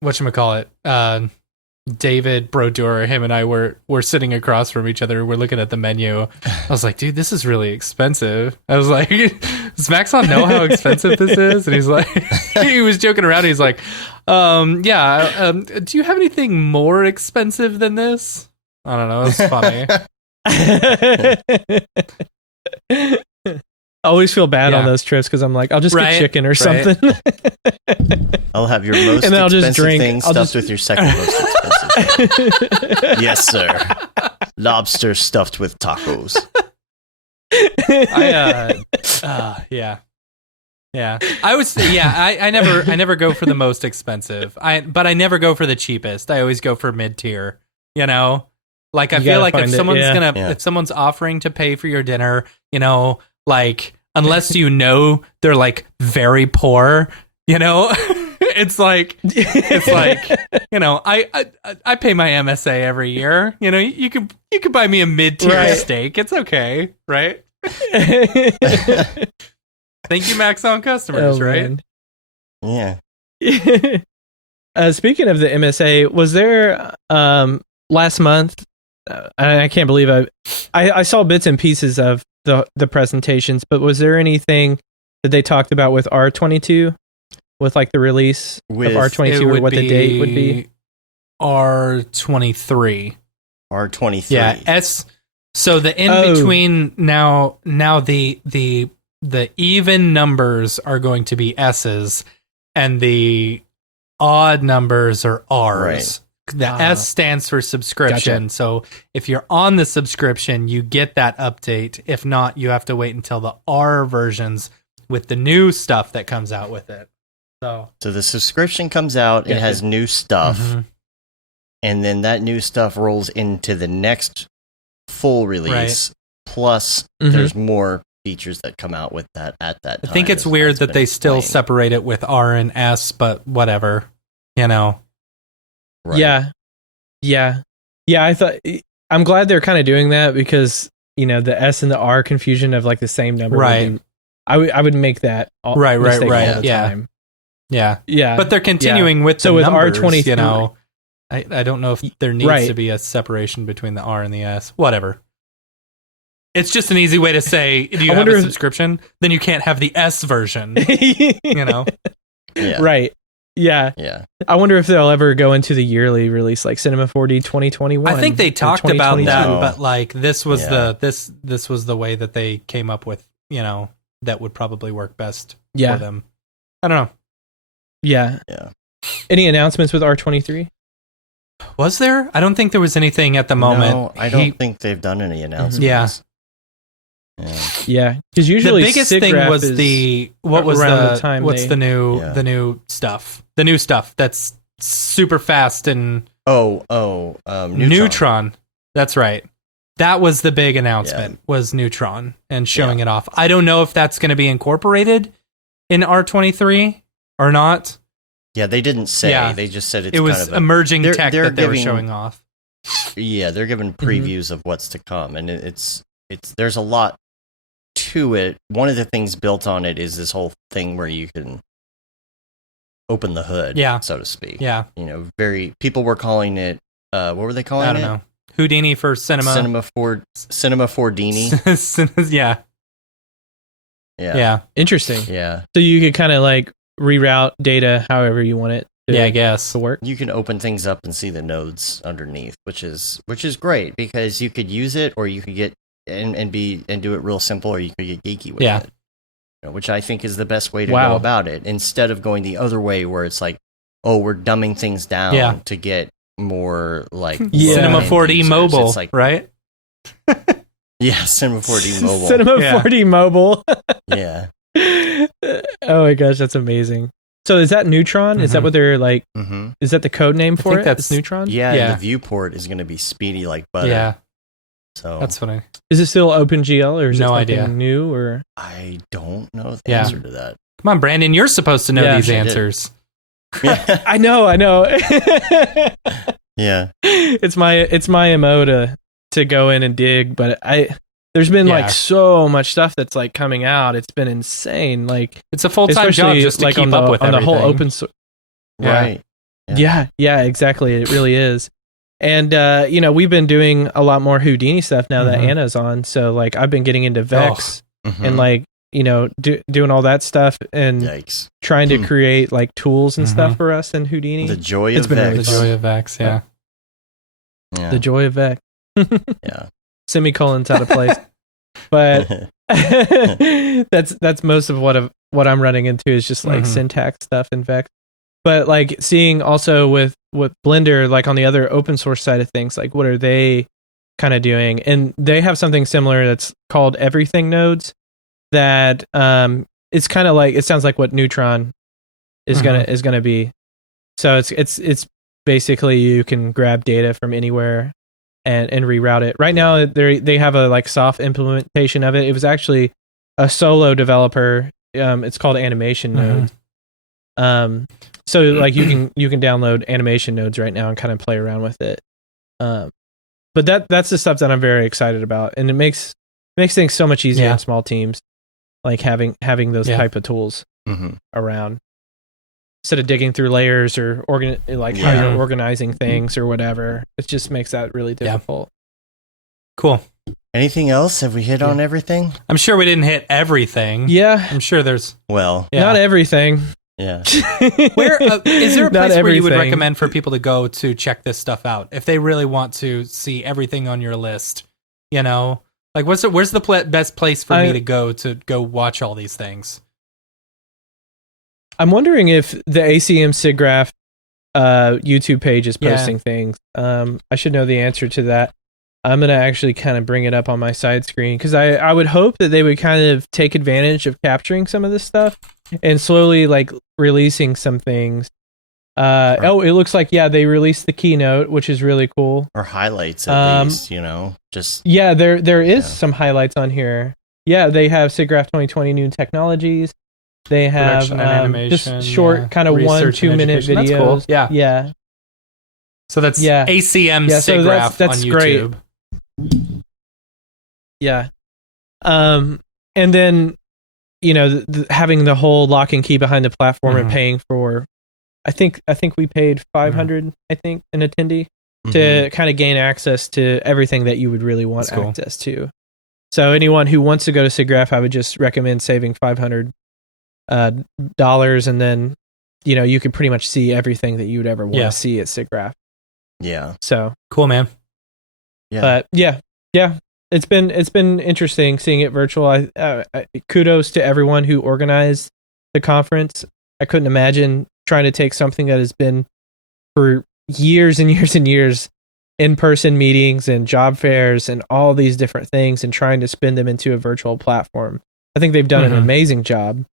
whatchamacallit? David Brodeur, him and I were sitting across from each other. We're looking at the menu. I was like, dude, this is really expensive. I was like, does Maxon know how expensive this is? And he's like, he was joking around. He's like, do you have anything more expensive than this? I don't know. It was funny. I always feel bad on those trips because I'm like, I'll just get chicken or something. I'll have your most and then I'll expensive just drink. thing stuffed with your second most expensive. Yes, sir. Lobster stuffed with tacos. I never go for the most expensive. But I never go for the cheapest. I always go for mid tier. You know, like I feel like if someone's if someone's offering to pay for your dinner, you know, like unless you know they're like very poor, you know, it's like you know, I pay my MSA every year. You know, you could buy me a mid tier steak. It's okay, right? Thank you, Maxon customers, right? Yeah. Speaking of the MSA, was there last month? I can't believe I saw bits and pieces of the presentations, but was there anything that they talked about with R22, with like the release of R22 or what the date would be? R23. R23. Yeah. So the in between now the even numbers are going to be S's and the odd numbers are R's. Right. The S stands for subscription. Gotcha. So if you're on the subscription, you get that update. If not, you have to wait until the R versions with the new stuff that comes out with it. So the subscription comes out, it has new stuff, and then that new stuff rolls into the next full release. Plus, there's more features that come out with that at that time. I think it's weird that they still separate it with R and S, but whatever, you know. Right. Yeah. I'm glad they're kind of doing that because, you know, the S and the R confusion of like the same number. Right. I would make that right. all the Yeah. time. Yeah. But they're continuing with the with numbers, R23, you know. I don't know if there needs to be a separation between the R and the S. Whatever. It's just an easy way to say, do you have a subscription? Then you can't have the S version. You know? Yeah. Right. Yeah. I wonder if they'll ever go into the yearly release, like Cinema 4D 2021. I think they talked about that, but like this was this was the way that they came up with, you know, that would probably work best for them. I don't know. Yeah. Any announcements with R23? Was there? I don't think there was anything at the moment. No, I don't think they've done any announcements. Yeah, because usually the biggest thing was the new stuff. The new stuff that's super fast and Neutron. That's right. That was the big announcement. Was Neutron and showing it off. I don't know if that's going to be incorporated in R23 or not. Yeah, they didn't say. Yeah. They just said it was kind of emerging tech that they were showing off. Yeah, they're giving previews of what's to come, and it's there's a lot to it. One of the things built on it is this whole thing where you can open the hood, so to speak. Yeah, you know, people were calling it. What were they calling it? I don't know. Houdini for cinema. Cinema 4Dini. Yeah. Interesting. Yeah. So you could kind of like reroute data however you want it I guess to work. You can open things up and see the nodes underneath, which is great because you could use it or you could get and do it real simple, or you could get geeky with it. You know, which I think is the best way to go about it, instead of going the other way where it's like, oh, we're dumbing things down to get more like Cinema 4D users. mobile, It's like, right? yeah, Cinema 4D mobile. Cinema 4D mobile. Yeah. Oh my gosh, that's amazing. So is that Neutron? Is that what they're like? Is that the code name for it? That's Neutron. Yeah, and the viewport is going to be speedy like butter. Yeah. So That's funny. Is it still OpenGL or is No it something idea. new or? I don't know the answer to that. Come on, Brandon, you're supposed to know these I did. answers. Yeah. I know. Yeah. It's my MO to go in and dig, but there's been like so much stuff that's like coming out. It's been insane. Like it's a full-time job just to like keep up with on everything. the whole open source. Right. Yeah, exactly. It really is. And we've been doing a lot more Houdini stuff now that Anna's on. So like I've been getting into Vex and like doing all that stuff and trying to create like tools and stuff for us in Houdini. The joy of Vex. Really the joy of Vex, yeah. The joy of Vex. Yeah. Semicolons out of place. But that's most of what I'm running into is just like syntax stuff in Vex. But like seeing also with Blender, like on the other open source side of things, like what are they kind of doing? And they have something similar that's called everything nodes that it's kind of like, it sounds like what Neutron is gonna be. So it's basically you can grab data from anywhere and reroute it. Right now they have a like soft implementation of it. It was actually a solo developer. It's called animation nodes. So like you can download animation nodes right now and kind of play around with it. But that's the stuff that I'm very excited about, and it makes things so much easier in small teams, like having those type of tools around instead of digging through layers or how you're organizing things or whatever. It just makes that really difficult. Cool. Anything else? Have we hit on everything? I'm sure we didn't hit everything. Yeah, I'm sure there's not everything. Yeah. Where is there a place where you would recommend for people to go to check this stuff out if they really want to see everything on your list? You know, like where's the best place for me to go watch all these things? I'm wondering if the ACM Siggraph YouTube page is posting things. I should know the answer to that. I'm going to actually kind of bring it up on my side screen because I would hope that they would kind of take advantage of capturing some of this stuff and slowly like releasing some things. Oh, it looks like, they released the keynote, which is really cool. Or highlights at least, just. Yeah, there is some highlights on here. Yeah, they have Siggraph 2020 new technologies. They have just short kind of 1-2 minute videos. That's cool. Yeah. So that's ACM Siggraph that's on great. YouTube. Yeah. And then, having the whole lock and key behind the platform and paying for, I think we paid $500, I think, an attendee to kind of gain access to everything that you would really want access to. So anyone who wants to go to Siggraph, I would just recommend saving $500 and then, you can pretty much see everything that you would ever want to see at Siggraph. Yeah. So cool, man. Yeah. But yeah. It's been interesting seeing it virtual. I kudos to everyone who organized the conference. I couldn't imagine trying to take something that has been for years and years and years in-person meetings and job fairs and all these different things and trying to spin them into a virtual platform. I think they've done an amazing job.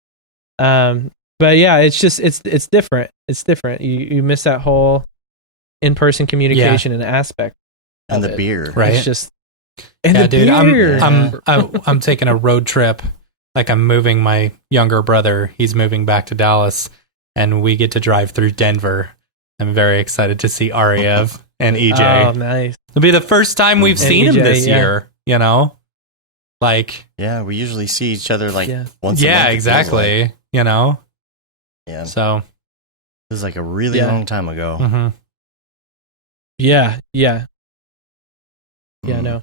But yeah, it's just it's different. It's different. You miss that whole in-person communication and aspect. And the beer. Right. It's just the beer. I'm taking a road trip. Like I'm moving my younger brother. He's moving back to Dallas, and we get to drive through Denver. I'm very excited to see Ariev and EJ. Oh, nice! It'll be the first time we've seen him this year. Like we usually see each other like once. Yeah, exactly. Like. Yeah. So this is like a really long time ago. Mm-hmm. Yeah. Yeah, no.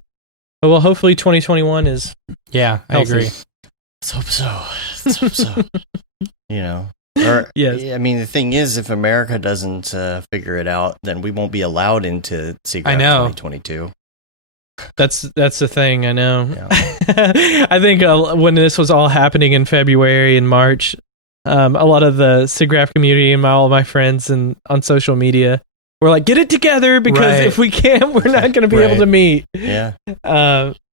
Well, hopefully 2021 is I agree. Let's hope so. Or, I mean, the thing is, if America doesn't figure it out, then we won't be allowed into Siggraph 2022. That's the thing, I know. Yeah. I think when this was all happening in February and March, a lot of the Siggraph community and all of my friends and on social media we're like, get it together because if we can't, we're not going to be able to meet. Yeah.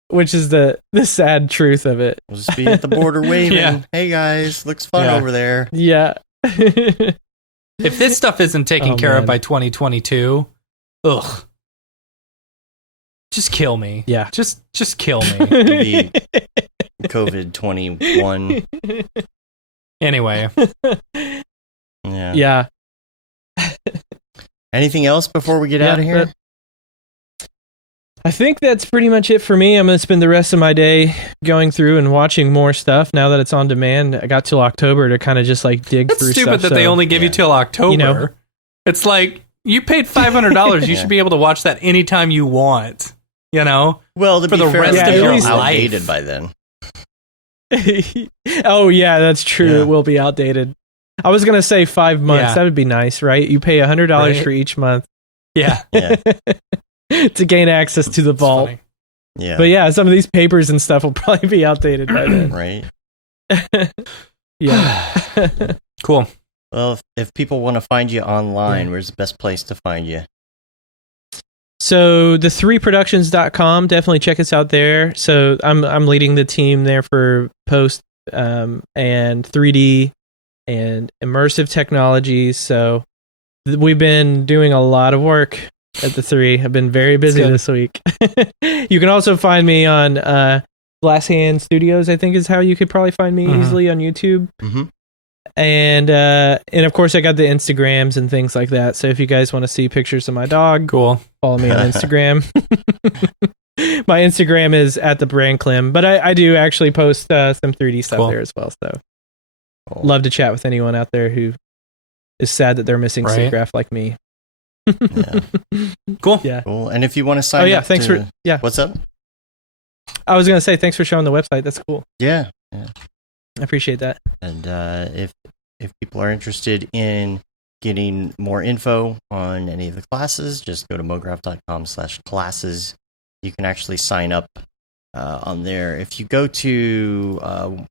Which is the sad truth of it. We'll just be at the border waving. Yeah. Hey guys, looks fun over there. Yeah. If this stuff isn't taken care of by 2022, ugh. Just kill me. Yeah. Just kill me. Maybe COVID 21. Anyway. Yeah. Anything else before we get out of here? I think that's pretty much it for me. I'm going to spend the rest of my day going through and watching more stuff now that it's on demand. I got till October to kind of just like dig through stuff. It's stupid that they only give you till October. You know, it's like you paid $500. You should be able to watch that anytime you want. You know? Well, to for be the fair, rest of your life. Outdated by then. Oh, yeah, that's true. Yeah. It will be outdated. I was going to say 5 months. Yeah. That would be nice, right? You pay $100 for each month. Yeah. To gain access to the vault. Funny. Yeah. But yeah, some of these papers and stuff will probably be outdated by then. Right. Yeah. Cool. Well, if people want to find you online, where's the best place to find you? So the 3productions.com, definitely check us out there. So I'm leading the team there for post and 3D and immersive technologies. So we've been doing a lot of work at the 3. I've been very busy this week. You can also find me on Glass Hand Studios, I think is how you could probably find me easily on YouTube. Mm-hmm. And of course I got the Instagrams and things like that. So if you guys want to see pictures of my dog, cool, follow me on Instagram. My Instagram is @thebrandclem, but I do actually post some 3D stuff there as well. So love to chat with anyone out there who is sad that they're missing Siggraph like me. Yeah. Cool. Yeah. Cool. And if you want to sign up thanks for what's up? I was going to say thanks for showing the website. That's cool. Yeah. I appreciate that. And if people are interested in getting more info on any of the classes, just go to mograph.com/classes. You can actually sign up on there. If you go to,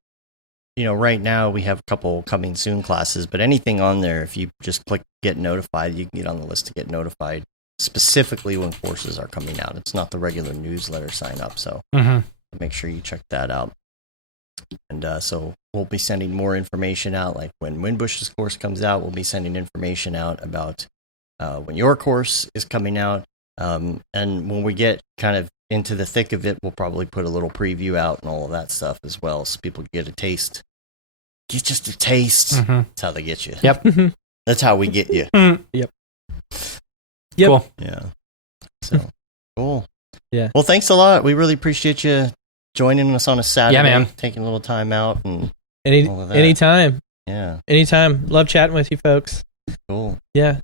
right now we have a couple coming soon classes, but anything on there, if you just click get notified, you can get on the list to get notified specifically when courses are coming out. It's not the regular newsletter sign up, so make sure you check that out. And so we'll be sending more information out, like when Winbush's course comes out, we'll be sending information out about when your course is coming out. And when we get kind of into the thick of it, we'll probably put a little preview out and all of that stuff as well, so people get a taste. Get just a taste. That's how they get you. Yep. That's how we get you. Yep. Cool. Yeah. So, cool. Yeah. Well, thanks a lot. We really appreciate you joining us on a Saturday. Yeah, man. Taking a little time out and anytime. Yeah. Anytime. Love chatting with you folks. Cool. Yeah.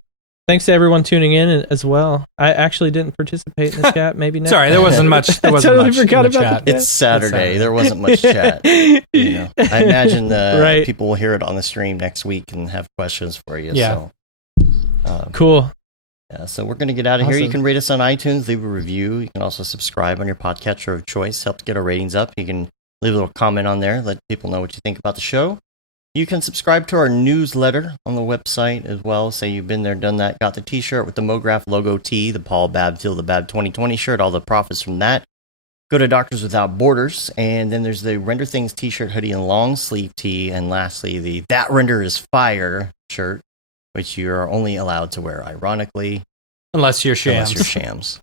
Thanks to everyone tuning in as well. I actually didn't participate in the chat. Maybe next Sorry, there wasn't much. There wasn't totally much forgot in the about chat. It's Saturday. There wasn't much chat. I imagine people will hear it on the stream next week and have questions for you. Yeah. So, cool. Yeah, so we're going to get out of here. You can rate us on iTunes, leave a review. You can also subscribe on your podcatcher of choice. Helps get our ratings up. You can leave a little comment on there. Let people know what you think about the show. You can subscribe to our newsletter on the website as well. Say you've been there, done that, got the t-shirt with the Mograph logo tee, the Paul Babb Feel the Bab 2020 shirt, all the profits from that. Go to Doctors Without Borders, and then there's the Render Things t-shirt, hoodie, and long sleeve tee, and lastly, the That Render is Fire shirt, which you are only allowed to wear, ironically. Unless you're shams.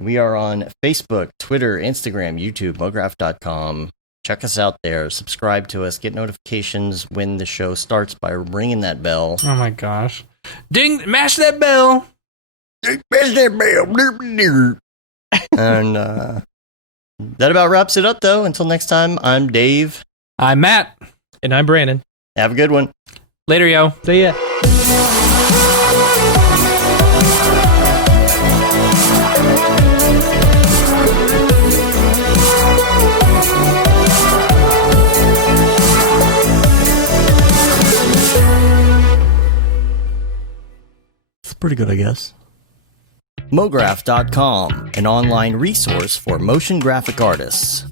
We are on Facebook, Twitter, Instagram, YouTube, mograph.com. Check us out there. Subscribe to us. Get notifications when the show starts by ringing that bell. Oh my gosh. Ding! Mash that bell! Mash that bell! And that about wraps it up, though. Until next time, I'm Dave. I'm Matt. And I'm Brandon. Have a good one. Later, yo. See ya. Pretty good, I guess. Mograph.com, an online resource for motion graphic artists.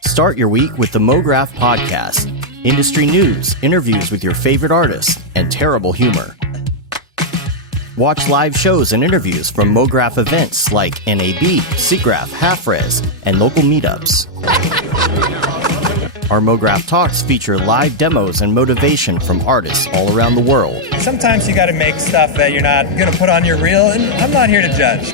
Start your week with the Mograph podcast. Industry news, interviews with your favorite artists, and terrible humor. Watch live shows and interviews from Mograph events like NAB, Siggraph, Half-Res, and local meetups. Our Mograph Talks feature live demos and motivation from artists all around the world. Sometimes you gotta make stuff that you're not gonna put on your reel, and I'm not here to judge.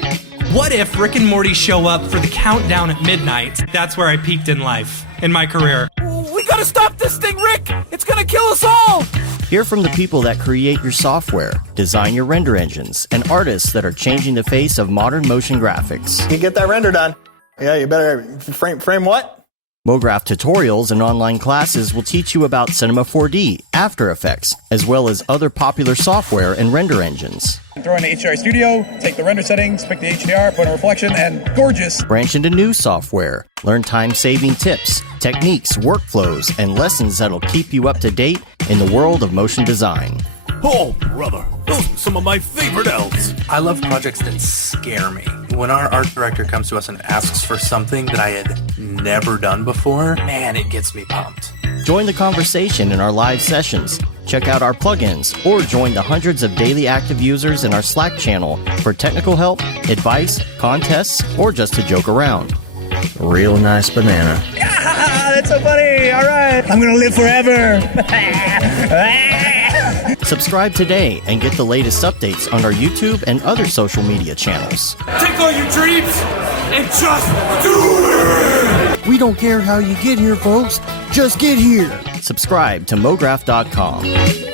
What if Rick and Morty show up for the countdown at midnight? That's where I peaked in life, in my career. We gotta stop this thing, Rick! It's gonna kill us all! Hear from the people that create your software, design your render engines, and artists that are changing the face of modern motion graphics. You get that render done. Yeah, you better frame what? Mograph tutorials and online classes will teach you about Cinema 4D, After Effects, as well as other popular software and render engines. Throw in the HDR Studio, take the render settings, pick the HDR, put in a reflection, and gorgeous. Branch into new software. Learn time-saving tips, techniques, workflows, and lessons that'll keep you up to date in the world of motion design. Oh, brother, those are some of my favorite elves. I love projects that scare me. When our art director comes to us and asks for something that I had never done before, man, it gets me pumped. Join the conversation in our live sessions. Check out our plugins, or join the hundreds of daily active users in our Slack channel for technical help, advice, contests, or just to joke around. Real nice banana. Ah, that's so funny. All right. I'm going to live forever. Subscribe today and get the latest updates on our YouTube and other social media channels. Take all your dreams and just do it! We don't care how you get here, folks. Just get here. Subscribe to Mograph.com.